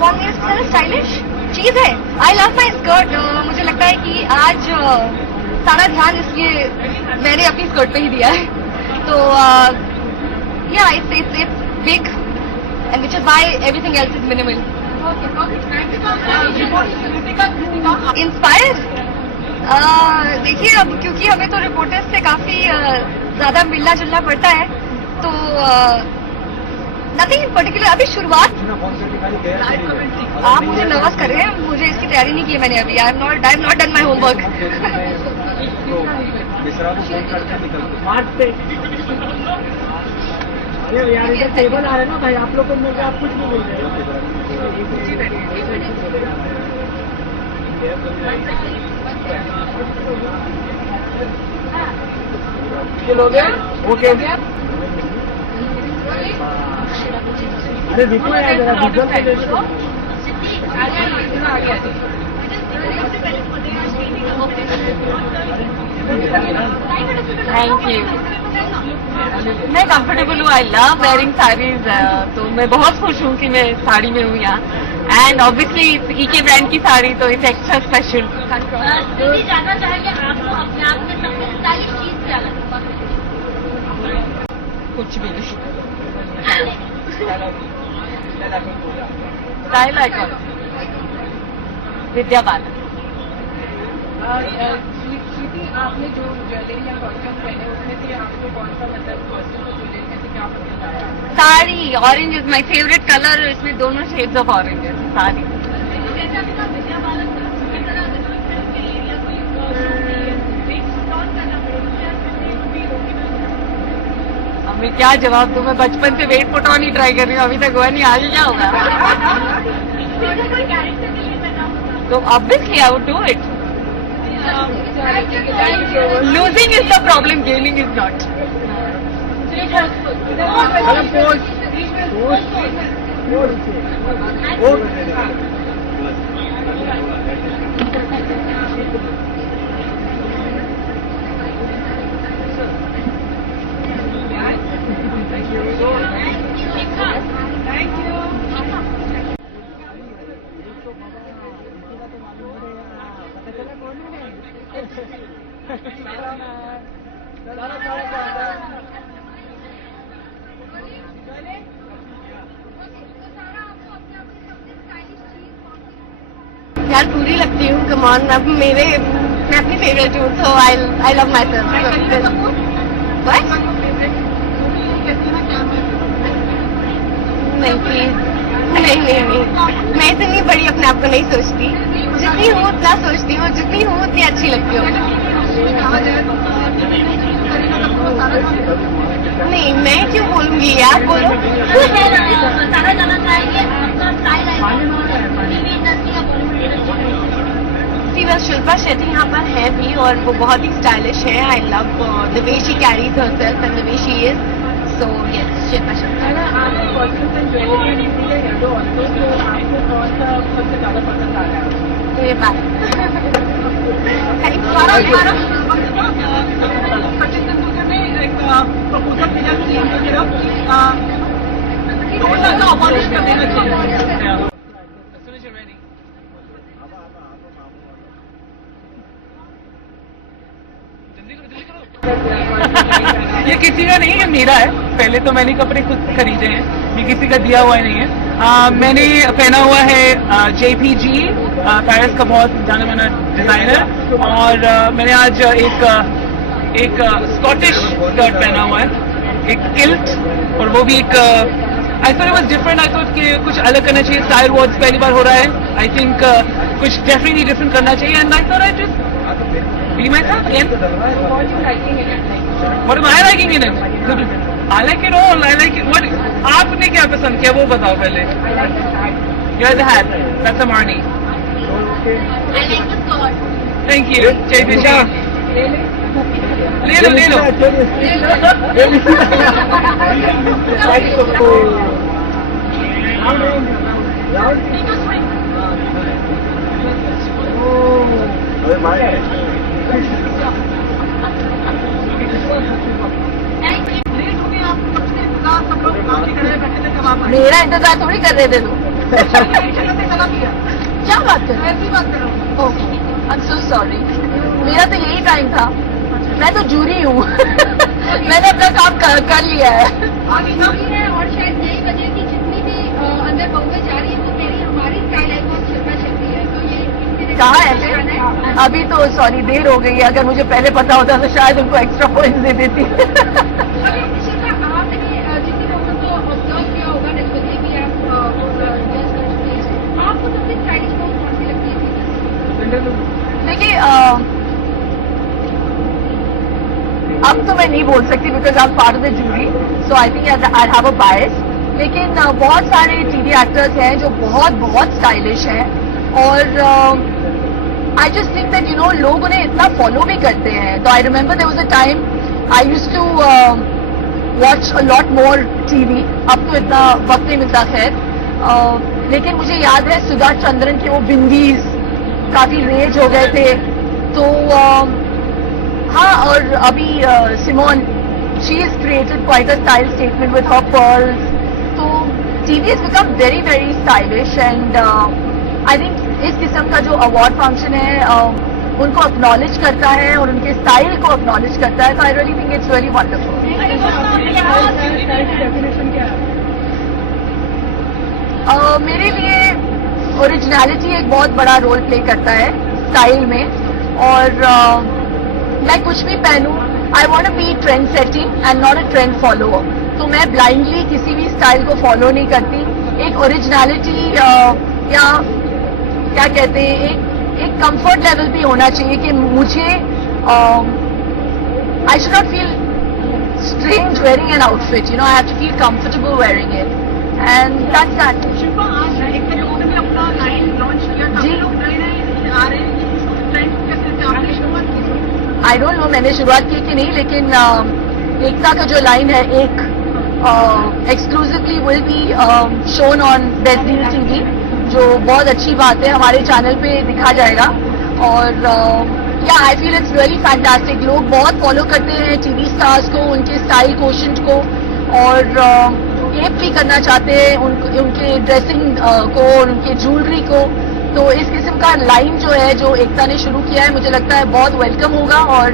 कौन मेरे स्टाइलिश चीज है? आई लव माई स्कर्ट। मुझे लगता है कि आज सारा ध्यान इसलिए मैंने अपनी स्कर्ट पे ही दिया है, तो या it's big and which is why everything else is minimal. Inspired देखिए, अब क्योंकि हमें तो रिपोर्टर्स से काफी ज्यादा मिलना जुलना पड़ता है, तो नथिंग इन पर्टिकुलर। अभी शुरुआत, आप मुझे नर्वस कर रहे हैं, मुझे इसकी तैयारी नहीं की है मैंने अभी। I have not done my homework. अरे यार इधर टेबल आ रहे ना भाई, आप लोग को मिल रहे, आप कुछ नहीं मिल रहे। ओके, अरे विपुल थैंक यू। मैं कंफर्टेबल हूँ, आई लव वेयरिंग साड़ीज, तो मैं बहुत खुश हूँ कि मैं साड़ी में हूँ यहाँ। एंड ऑब्वियसली ईके ब्रांड की साड़ी तो इट्स एक्स्ट्रा स्पेशल। दीदी जानना चाहेंगे आपको अपने आप में सबसे स्टाइलिश चीज क्या लगता है? कुछ भी नहीं। Style icon Vidya Balan. आपने जो ज्वेलरी या कॉस्ट्यूम पहने उसमें से आपको कौन सा मतलब कॉस्ट्यूम को ज्वेलरी में से क्या पसंद आया? Sari orange is my favourite colour, इसमें दोनों शेड्स ऑफ ऑरेंज है साड़ी। अब मैं क्या जवाब दूं, मैं बचपन से weight put on he try कर रही हूँ, अभी तक हुआ नहीं, आगे क्या होगा? तो obviously I would do it. Losing is the problem, gaining is not. यार पूरी लगती हूँ, कमान। अब मैं अपनी फेवरेट हूँ, so I love myself. What? नहीं प्लीज, नहीं, मैं इतनी बड़ी अपने आप को नहीं सोचती। जितनी हूँ उतना सोचती हूँ, जितनी हूँ उतनी अच्छी लगती हूँ। नहीं, मैं क्यों बोलूंगी, आप बोलो। सारा जानना चाहेंगे आपका स्टाइल आइकॉन टीवी इंडस्ट्री का बॉलीवुड। बस शिल्पा शेट्टी यहाँ पर है भी, और वो बहुत ही स्टाइलिश है। I love the way she carries herself and the way she is, so yes, Shilpa Shetty. आपके कॉस्ट्यूम एंड ज्वेलरी तो आपको कौन सा सबसे ज्यादा पसंद आ रहा है? तो ये बात सचिन तेंदुलकर ने एक प्रपोजल भेजा सीएम की तरफ, अबॉलिश कर देना चाहिए। ये किसी का नहीं है, मेरा है। पहले तो मैंने कपड़े खुद खरीदे हैं, ये किसी का दिया हुआ नहीं है। मैंने पहना हुआ है JPG, पेरिस का बहुत जाना माना डिजाइनर, और मैंने आज एक स्कॉटिश स्कर्ट पहना हुआ है, एक किल्ट, और वो भी एक I thought it was different. I thought कि कुछ अलग करना चाहिए। स्टाइल वॉर्ड्स पहली बार हो रहा है, आई थिंक कुछ डेफिनेटली डिफरेंट करना चाहिए, and I thought I just be myself again. What am I liking in it? I like it all. I like it. What? आपने क्या पसंद किया वो बताओ पहले. You like the hat. That's a Marnie. I like the skirt. Thank you. जय दिशा. ले लो ले लो. Thank you. लेट हो गए आप, कब से इंतजार सब लोग काफी खड़े बैठे थे, कब आप आए? मेरा इंतजार थोड़ी कर रहे थे तुम। चला दिया, क्या बात कर रहे ऐसी बात कर रहा हूँ। हो? आई एम सो सॉरी, मेरा तो यही टाइम था। मैं तो जूरी हूँ। मैंने अपना काम कर लिया है। अभी है और शायद यही वजह की जितनी भी अंदर बहुएं जा रही है वो मेरी हमारी स्टाइल है बहुत चलता चलती है, तो ये कहाँ है फिर? अभी तो सॉरी देर हो गई है, अगर मुझे पहले पता होता तो शायद उनको एक्स्ट्रा पॉइंट्स दे देती। आपने जितनी लोगों को ऑब्जर्व किया होगा नजरिए भी आप जज कर चुके हैं, आपको सबसे स्टाइलिश बहुत कौन सी लगती है? देखिए अब तो मैं नहीं बोल सकती because I am part of the jury, so I think I have a bias. लेकिन बहुत सारे टीवी एक्टर्स हैं जो बहुत बहुत स्टाइलिश हैं और I just think that you know लोग उन्हें इतना फॉलो भी करते हैं। तो I remember there was a time I used to watch a lot more TV. अब तो इतना वक्त नहीं मिलता खैर, लेकिन मुझे याद है सुधा चंद्रन के वो बिंदीज काफी रेज हो गए थे। तो हाँ, और अभी Simone she is created quite a style statement with her pearls. तो TV is become very very stylish and I think इस किस्म का जो अवार्ड फंक्शन है उनको एक्नॉलेज करता है और उनके स्टाइल को एक्नॉलेज करता है। तो I really think it's very wonderful. मेरे लिए ओरिजिनलिटी एक बहुत बड़ा रोल प्ले करता है स्टाइल में, और मैं कुछ भी पहनूं I want to be trend setting and not a trend follower. तो मैं ब्लाइंडली किसी भी स्टाइल को फॉलो नहीं करती। एक ओरिजिनलिटी या क्या कहते हैं एक कंफर्ट लेवल भी होना चाहिए कि मुझे I should not feel strange wearing an outfit, you know I have to feel comfortable wearing it and that's that. Shilpa, आज एक लोगों ने भी अपना लाइन लॉन्च किया था, जी। लोग नए नए आ रहे हैं, ट्रेंड कैसे आपने शुरुआत की? आई डोंट नो मैंने शुरुआत की कि नहीं, लेकिन एकता का जो लाइन है एक exclusively will be shown on best TV, जो बहुत अच्छी बात है, हमारे चैनल पे दिखा जाएगा। और या I feel it's really fantastic. लोग बहुत फॉलो करते हैं टीवी स्टार्स को, उनके स्टाइल कोशेंट को, और एप भी करना चाहते हैं उनके ड्रेसिंग को और उनके ज्वेलरी को। तो इस किस्म का लाइन जो है जो एकता ने शुरू किया है, मुझे लगता है बहुत वेलकम होगा और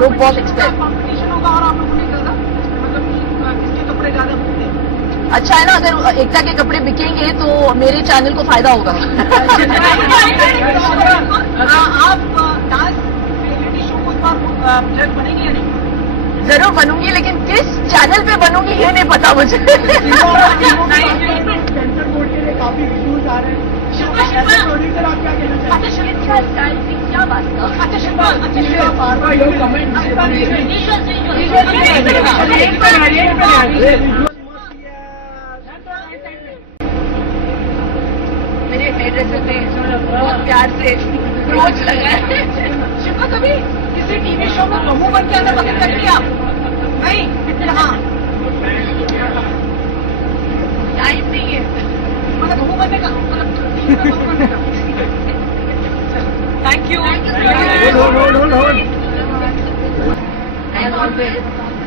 लोग बहुत एक्सपेक्ट। कॉम्पिटिशन होगा और आप लोगों ने ज़्यादा मतलब कि किसके कपड़े ज़्यादा बिकते हैं? अच्छा है ना, अगर एकता के कपड़े बिकेंगे तो मेरे चैनल को फायदा होगा। आप डांस रियलिटी शो को इस बार जज बनेंगे या नहीं? जरूर बनूंगी, लेकिन किस चैनल पे बनूंगी ये नहीं पता मुझे। सेंसर बोर्ड के लिए काफी इश्यूज आ रहे हैं। प्रोड्यूसर आप क्या कहना चाहते हैं? क्या बात का? अच्छा शिल्पा, बार-बार ये कमेंट मेरे हेयर ड्रेसर पे बहुत प्यार से रोज लगा है। शिल्पा, कभी किसी टीवी शो में बहू बन के आना पसंद करेंगे आप? नहीं? हाँ, टाइम नहीं है। मतलब बहू बनने का, मतलब बहू बनने का। Thank you.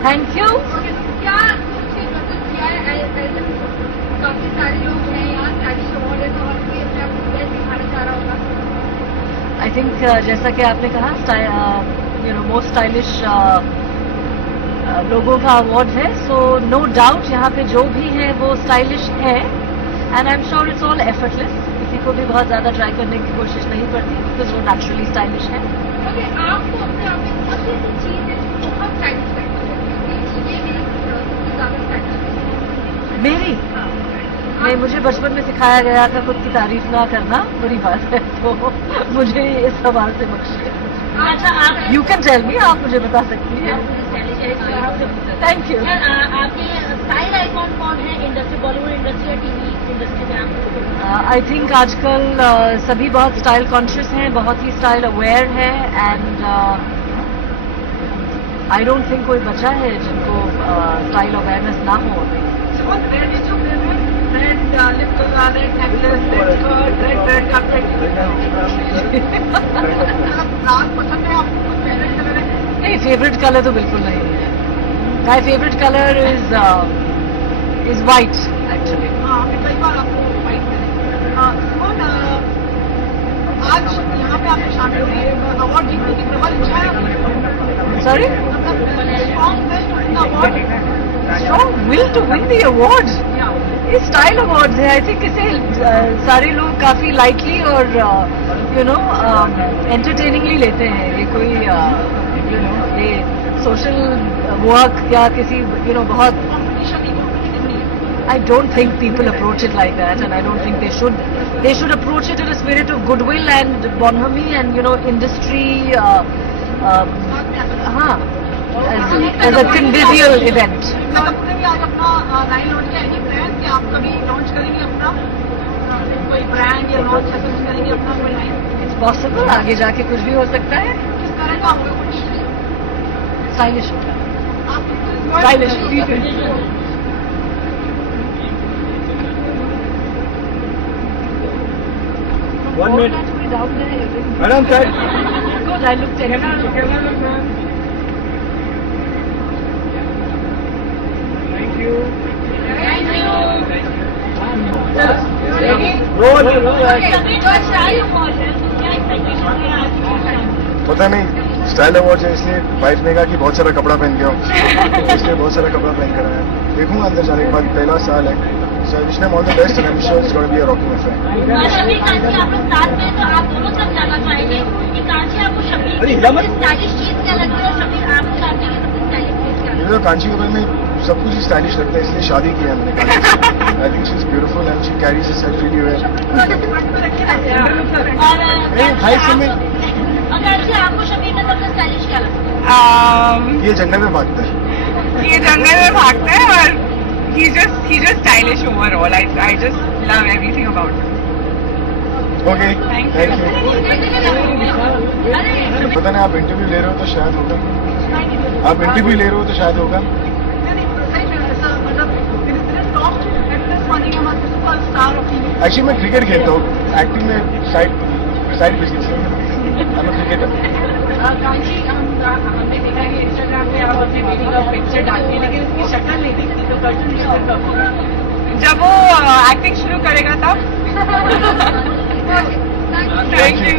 Thank you. क्या काफी सारे लोग हैं यहाँ, स्टाइलिश अवार्ड है, तो और कोई अपने आप को बेस्ट दिखाना चाह रहा होगा? आई थिंक जैसा कि आपने कहा यू नो मोस्ट स्टाइलिश लोगों का अवार्ड है, सो नो डाउट यहाँ पे जो भी है वो स्टाइलिश है and I am sure it's all effortless. किसी को भी बहुत ज्यादा ट्राई करने की कोशिश नहीं पड़ती बिकॉज वो नेचुरली स्टाइलिश है। ओके, आपको अपने आप में कौन सी चीज है जो बहुत स्टाइलिश लगती है? ये मेरी सबसे ज्यादा स्टाइलिश मेरी नहीं, मुझे बचपन में सिखाया गया था खुद की तारीफ ना करना बुरी बात है, तो मुझे इस सवाल से बख्शिए। अच्छा, आप यू कैन टेल मी, आप मुझे बता सकती हैं। Thank you. आपके स्टाइल आइकॉन कौन है इंडस्ट्री, बॉलीवुड इंडस्ट्री या टीवी इंडस्ट्री में? आप आई थिंक आजकल सभी बहुत स्टाइल कॉन्शियस हैं, बहुत ही स्टाइल अवेयर है एंड आई डोंट थिंक कोई बचा है जिनको स्टाइल अवेयरनेस ना हो। शिल्पा, रेड लिप लगा, red necklace, red skirt, red carpet. लाल पसंद है आपको? कुछ फेवरेट कलर है? नहीं, फेवरेट कलर तो बिल्कुल नहीं है. My favourite colour is white actually. हाँ, कई बार आपको वाइट मिले. कौन आज यहाँ पे आपने शामिल हुई अवार्ड जीतने की प्रबल इच्छा है? Sorry, award strong will to win the awards. ये स्टाइल अवार्ड्स है. आई थिंक इसे सारे लोग काफी लाइटली और यू नो एंटरटेनिंगली लेते हैं. ये कोई यू नो ये सोशल वर्क या किसी यू नो बहुत I don't think people approach it like that, and I don't think they should. They should approach it in a spirit of goodwill and bonhomie and you know industry. As a convivial event. आपने भी आज अपना line launch किया. Any plan कि आप कभी launch करेंगे अपना कोई ब्रांड या लॉन्च करेंगे अपना कोई लाइन? It's possible. आगे जाके कुछ भी हो सकता है. किस तरह का होगा कुछ? Stylish. आप Stylish. One minute. Down there. Madam, sir. Good. I looked at it. Thank you. पता नहीं स्टाइल अवार्ड है इसलिए वाइफ ने कहा कि बहुत सारा कपड़ा पहन के आओ, इसलिए बहुत सारा कपड़ा पहन कर आया. देखूंगा अंदर जाने के बाद. पहला साल है. So I wish them all the best and I'm sure it's going to be a rocking affair. Shabir Kanchi आप लोग साथ में, तो आप दोनों सब जाना चाहेंगे कि कांची आपको शबीर की सबसे स्टाइलिश चीज क्या लगती है और शबीर आपको कांची की सबसे स्टाइलिश चीज क्या लगती है? मुझे तो कांची कपूर में सब कुछ ही स्टाइलिश लगता है इसलिए शादी की है हमने Kanchi. I think she is beautiful and she carries herself really well. और हाय सिमिन. और कांची आपको शबीर में सबसे स्टाइलिश क्या लगता है? ये जंगल में भागता है. ये जंगल में भागता है और he's just stylish overall. I just love everything about him. Okay thank you. पता नहीं आप इंटरव्यू ले रहे हो तो शायद होगा. आप इंटरव्यू ले रहे हो तो शायद होगा. एक्चुअली मैं क्रिकेट खेलता हूँ. एक्टिंग में साइड बिजनेस है. I'm a cricketer. कांची हमने देखा कि इंस्टाग्राम पे आप अपने बेबी का पिक्चर डालते हैं लेकिन उसकी शक्ल नहीं दिखती, तो कार्टून कब होगा? जब वो एक्टिंग शुरू करेगा तब. Thank you.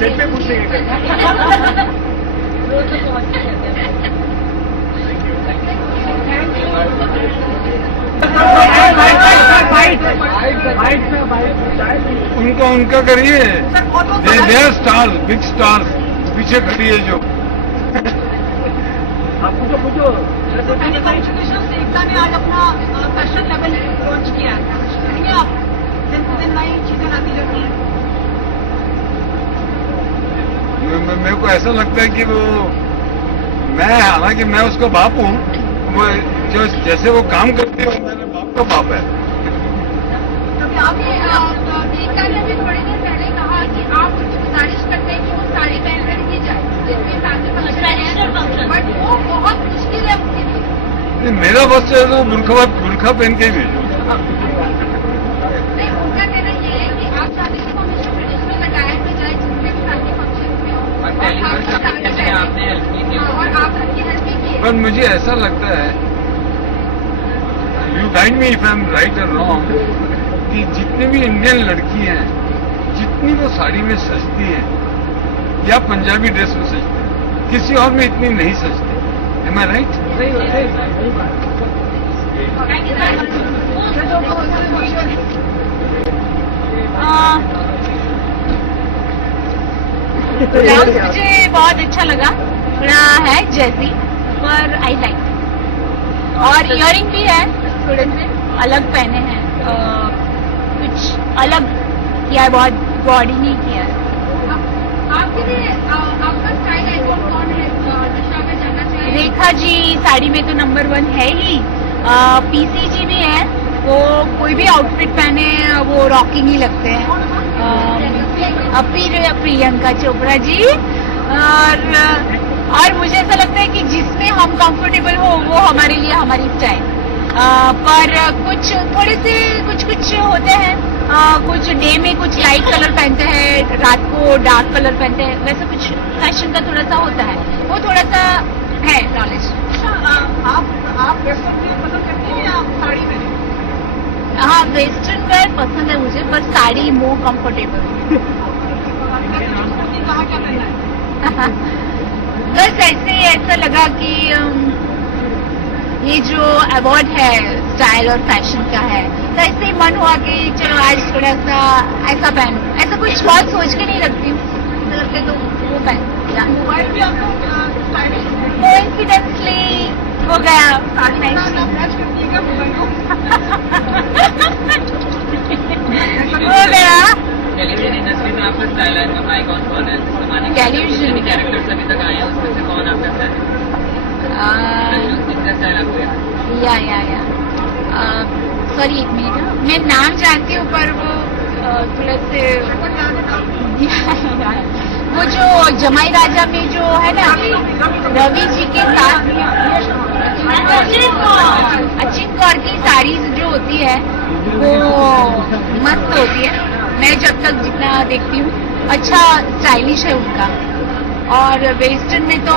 सेट पे पूछ लेंगे. उनका उनका करिए. दे स्टार बिग स्टार पीछे खड़ी है जो. आपको तो पूछो. एकता ने आज अपना फैशन लेवल लॉन्च किया है. कहेंगे आप दिन पे दिन नई चीजें आती रहती हैं. मेरे को ऐसा लगता है कि वो मैं, हालांकि मैं उसका बाप हूँ, वो जो जैसे वो काम करते हैं मेरे बाप का बाप है. कभी आपने एकता ने भी थोड़ी देर पहले कहा कि आप गुजारिश करते हैं कि वो साड़ी पहनकर ही जाए जिसमें फैमिली फंक्शन, बट वो बहुत मुश्किल है उनके लिए. मेरा बस है तो बुरखा पहन के ही भेजो. नहीं, उनका कहना ये है कि आप शादी को हमेशा ट्रेडिशनल अटायर में जाए जिसमें भी फैमिली फंक्शन में हो और आपकी हेल्प भी की. पर मुझे ऐसा लगता है, you guide me if I am right और रॉन्ग, कि जितनी भी इंडियन लड़की हैं, जितनी वो साड़ी में सजती हैं या पंजाबी ड्रेस में सजती हैं, किसी और में इतनी नहीं सजती. एम आई राइट? डांस मुझे बहुत अच्छा लगा. थोड़ा है जैसी, पर आई लाइक. और इयरिंग भी है थोड़े से अलग पहने हैं. कुछ अलग किया है, बहुत बॉडी नहीं किया है. आपके लिए आपका स्टाइल आइकॉन कौन है दिशा में जाना चाहिए? रेखा जी साड़ी में तो नंबर 1 है ही. पीसी जी भी है, वो कोई भी आउटफिट पहने वो रॉकिंग ही लगते हैं. फिर प्रियंका चोपड़ा जी और और मुझे ऐसा लगता है कि जिसमें हम कंफर्टेबल हो वो हमारे लिए हमारी स्टाइल। पर कुछ थोड़े से कुछ होते हैं, कुछ डे में कुछ लाइट कलर पहनते हैं, रात को डार्क कलर पहनते हैं, वैसा कुछ फैशन का थोड़ा सा होता है, वो थोड़ा सा है नॉलेज। आप वेस्टर्न वेयर पसंद करते हैं या आप साड़ी में? हाँ, वेस्टर्न वेयर पसंद है मुझे, पर साड़ी मोर कंफर्टेबल। कहाँ क्या करना है? बस ऐसे ही ऐसा लगा कि ये जो अवार्ड है स्टाइल और फैशन का है, तो ऐसे ही मन हुआ कि चलो आज थोड़ा सा ऐसा पहन, ऐसा कुछ बहुत सोच के नहीं रखती हूँ, तो लगता है तो वो पहन। मोबाइल भी आपको स्टाइलिश कोइंसिडेंटली हो गया। मैच करतीगा मोबाइल को? हो गया। टेलीविजन इंडस्ट्री में आपका स्टाइल आइकॉन कौन है? टेलीविजन कैरेक्टर्स अभी तक आए हैं, उसमें से कौन आपका स्टाइल? किसका स्टाइल आपको याद? या सॉरी एक मिनट, मैं नाम जानती हूँ पर वो थोड़ा से वो जो जमाई राजा में जो है ना रवि जी के साथ अचिन कौर की साड़ीज जो होती है वो मस्त होती है। मैं जब तक जितना देखती हूँ अच्छा स्टाइलिश है उनका। और वेस्टर्न में तो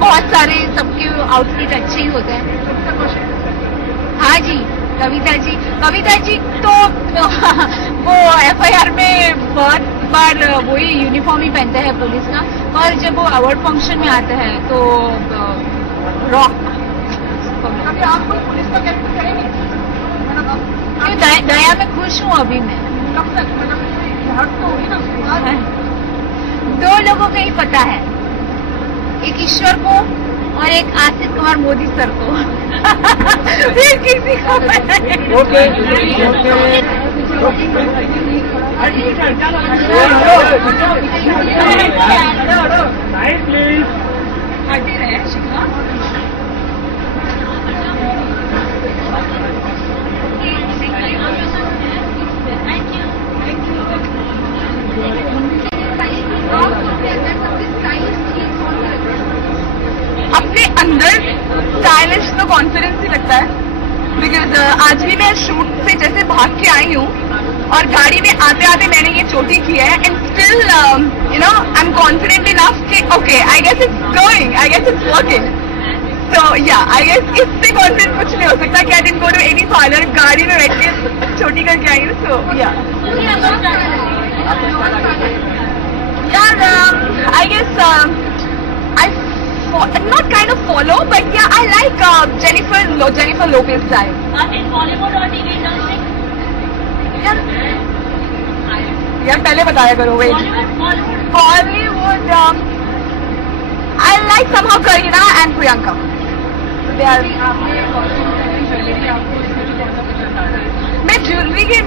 बहुत सारे सबके आउटफिट अच्छे ही होते हैं। हाँ जी, कविता जी तो वो FIR में बहुत बार वही यूनिफॉर्म ही पहनते हैं पुलिस का, और जब वो अवार्ड फंक्शन में आते हैं तो रॉक। अभी आप कोई पुलिस का कैरेक्टर करेंगे? दया में खुश हूँ अभी मैं। कब तक मतलब हट तो होगी ना उसके बाद? दो लोगों को ही पता है, एक ईश्वर को और एक आसिफ कुमार मोदी सर को। फिर किसी को पता नहीं। हटे रहे शिखा। अपने अंदर स्टाइलिश तो कॉन्फिडेंस ही लगता है, बिकॉज आज भी मैं शूट से जैसे भाग के आई हूँ और गाड़ी में आते आते मैंने ये चोटी की है, and still you know I am confident enough कि okay I guess it's going, I guess it's working. So yeah I guess इससे कॉन्फिडेंट कुछ नहीं हो सकता कि I didn't go to any parlour, गाड़ी में बैठ के चोटी करके आई हूँ। सो या यार I guess I not kind of follow, but yeah, I like Jennifer Lopez style. in Bollywood or TV industry? यार पहले बताया करो। wait, Bollywood I like somehow Kareena and Priyanka. They are मैं ज्वेलरी की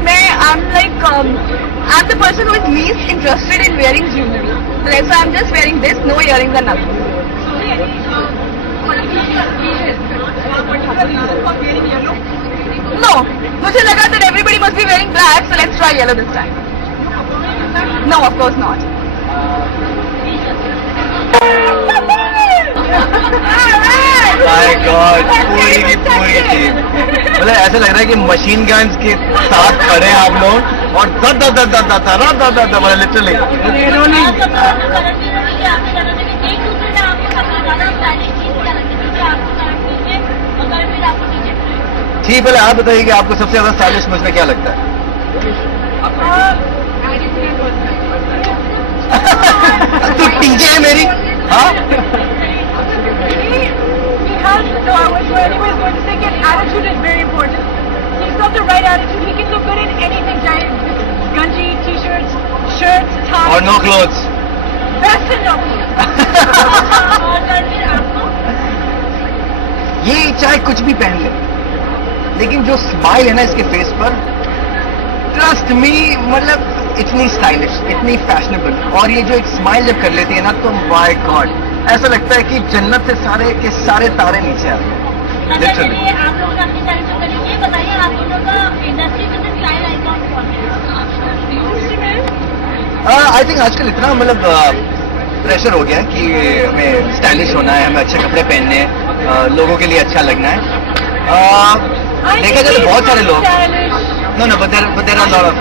I'm the person who is least interested in wearing jewelry. So that's why I'm just wearing this, no earrings and nothing. No, मुझे लगा that everybody must be wearing black, so let's try yellow this time. No, of course not. My God, पूरी की पूरी team, मतलब ऐसा लग रहा है कि मशीन गन्स के साथ खड़े हैं आप लोग और लिटरली। ठीक, पहले आप बताइए कि आपको सबसे ज्यादा स्टाइलिश मुझ में क्या लगता है? तू टीजे है मेरी। हाँ No, I was going to say that attitude is very important. He's got the right attitude. He can look good in anything, gunji, t-shirts, shirts, ties. और no clothes. Best in no ये चाहे कुछ भी पहन ले, लेकिन जो smile है ना इसके फेस पर, ट्रस्ट मी, मतलब इतनी स्टाइलिश, इतनी फैशनेबल, और ये जो एक स्माइल जब कर लेती है ना, तो माय गॉड, ऐसा लगता है कि जन्नत से सारे के सारे तारे नीचे आते हैं। लिटरली आप लोग अपनी तारीफ करेंगे, बताइए आप लोगों का इंडस्ट्री में स्टाइल आइकॉन कौन है? आई थिंक आजकल इतना मतलब प्रेशर हो गया है कि हमें स्टाइलिश होना है, हमें अच्छे कपड़े पहनने हैं, लोगों के लिए अच्छा लगना है. देखा जाए तो बहुत सारे लोग. No, but there are a lot of.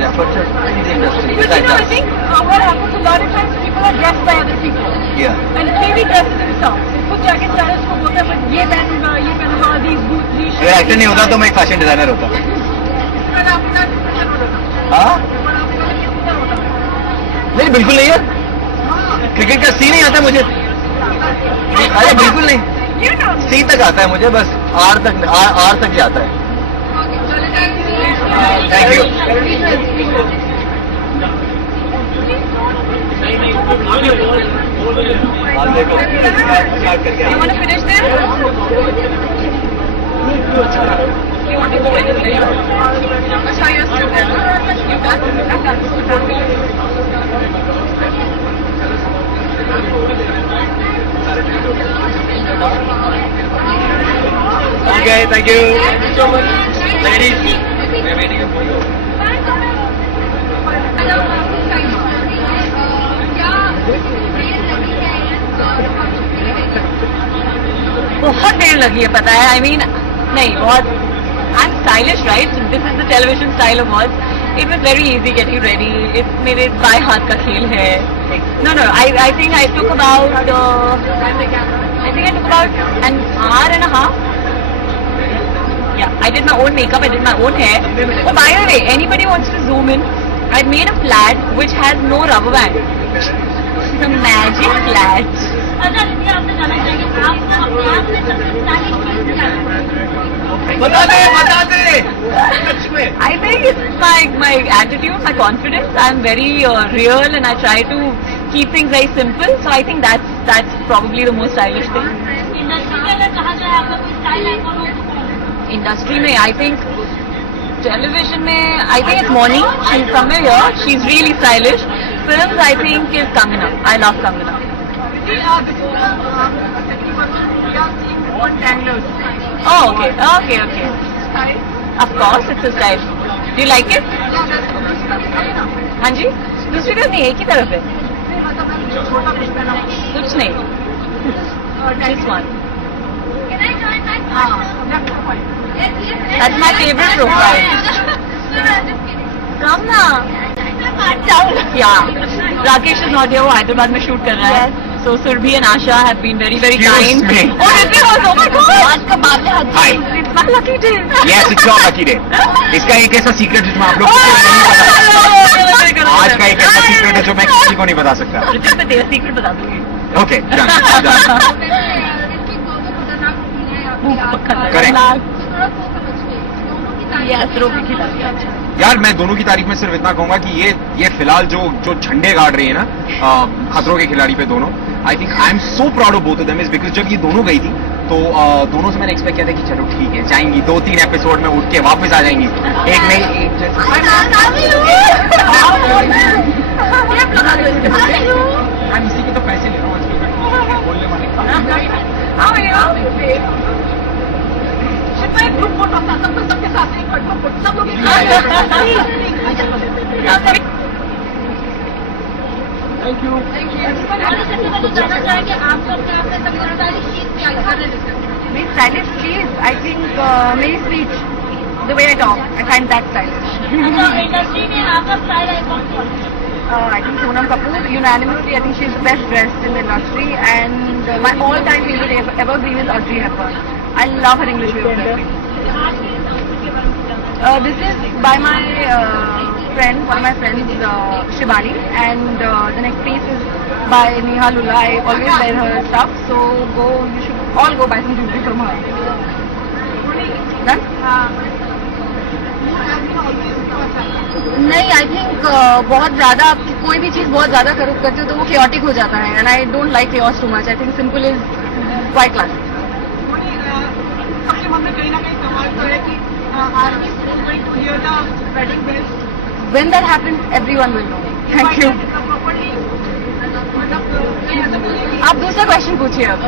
Yeah, for sure. In the industry. But you know, I think what happens a lot of times, people are dressed by other people. Yeah. And they भी dress themselves. खुद जाके stylish को बोलते हैं, but ये पहनूंगा, these boots, these shoes. अगर actor नहीं होता तो मैं एक फैशन डिजाइनर होता. हाँ? नहीं, बिल्कुल नहीं है. क्रिकेट का सी नहीं आता मुझे. अरे बिल्कुल नहीं. सी तक आता है मुझे, बस आर तक ही आता है. Thank you. You want to finish this? You want to go in the video? Show your students. You got Okay, thank you. Ladies, we're waiting for you. बहुत देर लगी है, पता है. आई मीन नहीं, बहुत. I am stylish, right? This is the television style awards. It was very easy getting ready. It's मेरे bye हाथ का खेल है. No, I think I took about an hour and a half. Yeah, I did my own makeup, I did my own hair. Oh, by the way, anybody wants to zoom in? I made a flat which has no rubber band. It's a magic flat. बता दे. सच में. I think it's my attitude, my confidence. I'm very real and I try to keep things very simple. So I think that's probably the most stylish thing. Industry में I think television में I think it's Moni. She's somewhere here. She's really stylish. Films I think is Kangana. I love Kangana. Oh, okay. Of course, it's a style. Do you like it? हाँ जी. दूसरी तरफ नहीं, एक ही तरफ है. कुछ नहीं. This one. That's my favorite profile. Come na. Yeah. Rakesh is not here. वो हैदराबाद में शूट कर रहा है. So Surbhi and Asha have been very kind. me. Oh, Ritvik also. Oh my God. आज का बात है. Hi. It's my lucky day. Yes, it's your lucky day. इसका एक ऐसा सीक्रेट जिसमें आप लोग को नहीं पता. आज का एक ऐसा सीक्रेट है जो मैं किसी को नहीं बता सकता. रितिक मैं तेरा सीक्रेट बता दूंगी. Okay, correct. Yes, रोबी खिला दिया. यार मैं दोनों की तारीफ में सिर्फ इतना कहूंगा कि ये फिलहाल जो झंडे गाड़ रही है ना खतरों के खिलाड़ी पे दोनों, आई think I am so proud of both of them. Is because जब ये दोनों गई थी तो दोनों से मैंने एक्सपेक्ट किया था कि चलो ठीक है जाएंगी, 2-3 एपिसोड में उठ के वापस आ जाएंगी. एक नहीं मैं इसी के तो पैसे ले रहा हूँ आजकल बोलने वाले. ग्रुप फोटो था सबके साथ एक फोटो सब लोग थैंक यू. मेरी स्टाइलिश चीज आई थिंक मेरी speech, the way I talk, I find that stylish. Industry में आपका स्टाइल है कौन कौन? I think Sonam Kapoor, unanimously, I think she's the best dressed in the industry, and my all-time favorite evergreen is Audrey Hepburn. I love her English way of dressing. This is by my friend, one of my friends, Shivani, and the next piece is by Neha Lulla. I always wear her stuff, so you should all go buy some jewelry from her. Done? नहीं, I think बहुत ज्यादा कोई भी चीज बहुत ज्यादा करते हो तो वो chaotic हो जाता है, and I don't like chaos too much. I think simple is quite class. सबके मन में कहीं ना कहीं सवाल तो है कि army is going to hear the wedding bells. When that happens, everyone will know. Thank you. आप दूसरा क्वेश्चन पूछिए अब.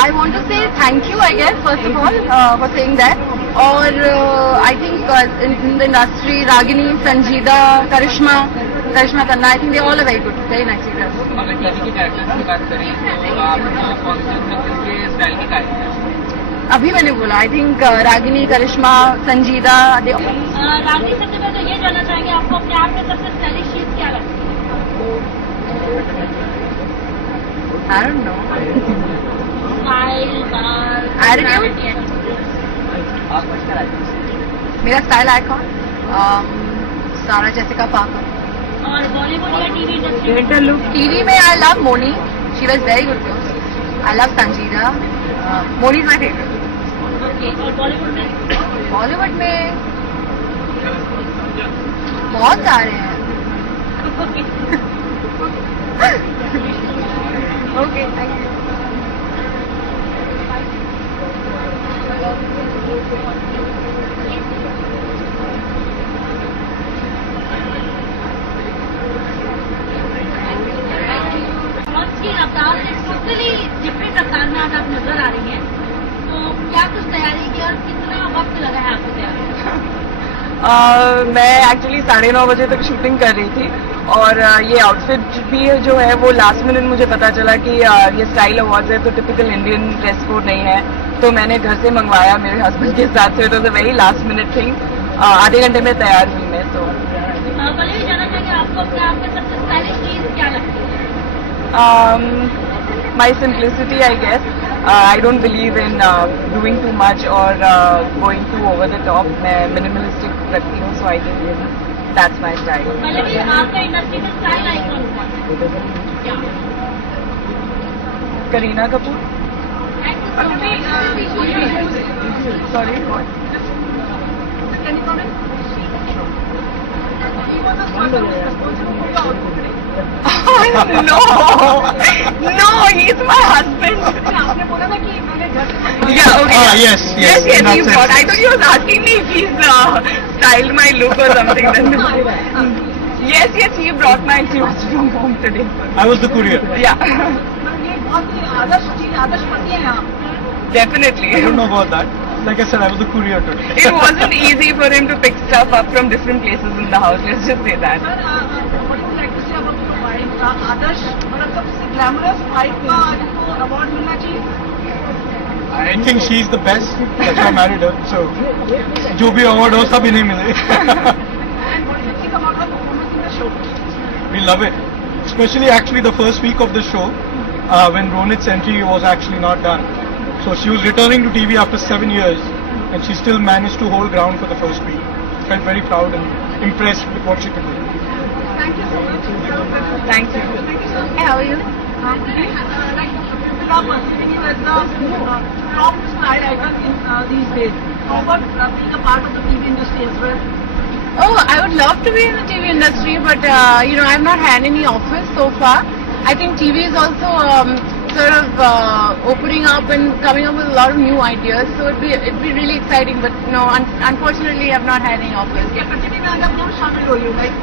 I want to say thank you, I guess, first of all, for saying that. और I think in the industry Ragini, Sanjeeda, Karishma Tanna, I think they all are very good, very nice actors. अगर TV के characters की बात करें तो आप कौन से किसके स्टाइल की तारीफ करें? अभी मैंने बोला, आई थिंक रागिनी, करिश्मा, संजीदा, दे रागिनी, सबसे पहले तो ये जानना चाहेंगे आपको अपने आप में सबसे स्टाइलिश चीज क्या लगती है? I don't know. Style, Attitude? मेरा style icon Sarah Jessica Parker. और बॉलीवुड या टीवी इंडस्ट्री? लुक टीवी में I love Mouni, she was very good. I love Sanjeeda, Mouni is my favourite. और बॉलीवुड में? बॉलीवुड में बहुत सारे हैं. Okay, thank you. की रफ्तार टोटली डिफरेंट रफ्तार में आज आप नजर आ रही हैं, तो क्या कुछ तैयारी की और कितना वक्त लगा है आपको तैयारी? मैं एक्चुअली 9:30 बजे तक शूटिंग कर रही थी और ये आउटफिट भी जो है वो लास्ट मिनट मुझे पता चला कि ये स्टाइल अवार्ड्स है तो टिपिकल इंडियन ड्रेस कोड नहीं है, तो मैंने घर से मंगवाया मेरे हस्बैंड के साथ. It was a very last minute thing. आधे घंटे में तैयार हुई मैं. तो पहले भी जानना चाहिए आपको अपने आप में सबसे स्टाइलिश चीज क्या लगती है? my simplicity, I guess. I don't believe in doing too much or going too over the top. मैं minimalistic रखती हूँ, so I think that's my style. पहले भी आपका इंडस्ट्री में स्टाइल आइकॉन क्या? Kareena Kapoor. Sorry, what? Can you comment? He was a sort of responsible for your outfit today. No, he's my husband. आपने बोला था कि मैंने घर से Yeah, okay. Yes, yes, in that he sense. brought. I thought he was asking me if he's styled my look or something. Yes, he brought my clothes from home today. I was the courier. Yeah, ये बहुत ही आदर्श चीज, आदर्श पति हैं आप. definitely. I don't know about that. Like I said, I was the courier today. It wasn't easy for him to pick stuff up from different places in the house. Let's just say that. Sir, what do you like to say about your wife? आदर्श मतलब सबसे glamorous wife का आपको award मिलना चाहिए. I think she's the best. That's why I married her. So, जो भी award हो सब इन्हें मिले. And what do you think about her performance in the show? We love it. Especially actually the first week of the show, when Ronit's entry was actually not done. So she was returning to TV after 7 years, and she still managed to hold ground for the first week. Felt very proud and impressed with what she could do. Thank you so much. Thank you. Thank you, sir. How are you? Like perceiving you as the top style icon in these days. How about being a part of the TV industry as well? Oh, I would love to be in the TV industry, but I've not had any offers so far. I think TV is also sort of opening up and coming up with a lot of new ideas, so it'd be really exciting. But no, unfortunately, I've not had any offers. क्या प्रतिभा में अगर कौन शामिल हो you? Like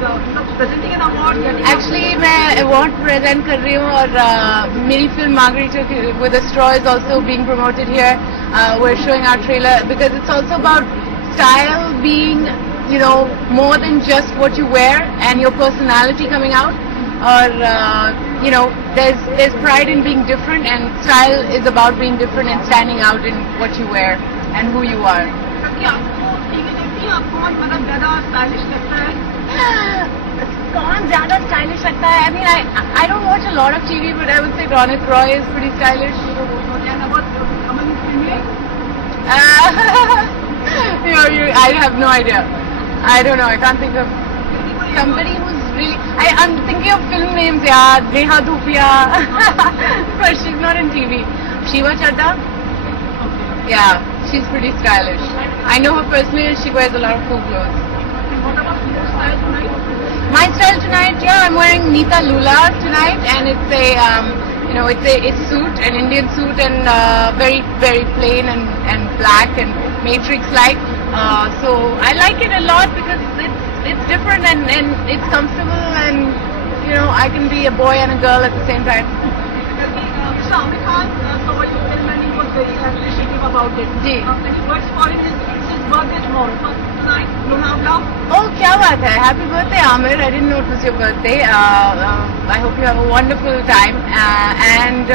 presenting an award. Actually, मैं award present कर रही हूँ और मेरी film Margarita with a Straw is also being promoted here. We're showing our trailer because it's also about style being, more than just what you wear and your personality coming out. Or there's pride in being different, and style is about being different and standing out in what you wear and who you are. कि आपको TV देखती है, आपको मतलब ज्यादा stylish लगता है. कौन ज्यादा स्टाइलिश लगता है? I mean, I don't watch a lot of TV, but I would say Ronit Roy is pretty stylish. And about Aman Filmi? I have no idea. I don't know. I can't think of somebody who's really. I'm thinking of film names. Yeah, Neha Dhupia, but she's not in TV. Shiva Chadda. Yeah, she's pretty stylish. I know her personally. She wears a lot of cool clothes. And what about your style tonight? My style tonight, yeah, I'm wearing Neeta Lula tonight, and it's a, it's suit, an Indian suit, and very, very plain and black and matrix-like. So I like it a lot because it's different and it's comfortable, and I can be a boy and a girl at the same time. Mr. Amir Khan saw your film and he was very appreciative about it. Ji. Any words for him? His birthday tomorrow. First tonight, Lonavala. Oh, क्या बात है! Happy birthday, Amir. I didn't know it was your birthday. I hope you have a wonderful time. And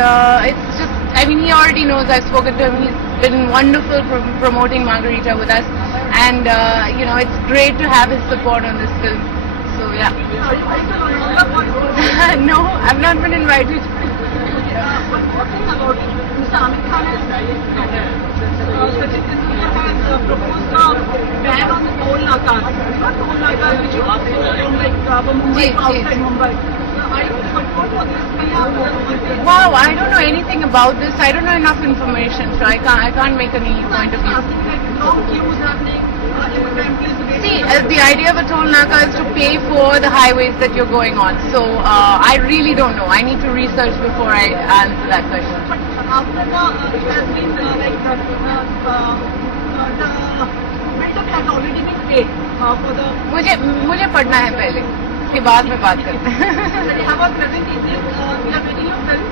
it's just, I mean, he already knows. I've spoken to him. He's been wonderful promoting Margarita with us. And, you know, it's great to have his support on this film. So, yeah. Are you going to Lonavala for your birthday? No, I've not been invited. One more thing about it. Mr. Amir Khan has Sachin Tendulkar has proposed a ban on the toll nakas. Not toll nakas which you also from like Mumbai, outside Mumbai. Are you support for this? Wow, I don't know anything about this. I don't know enough information, so I can't make any point of view. Long queues happening in the temples. See, the idea of a toll naka is to pay for the highways that you're going on. So I really don't know. I need to research before I answer that question. But after the, it has been like the build-up has already been paid for the. मुझे पढ़ना है पहले, उसके बाद में बात करते हैं. How about present evening? We are making your film.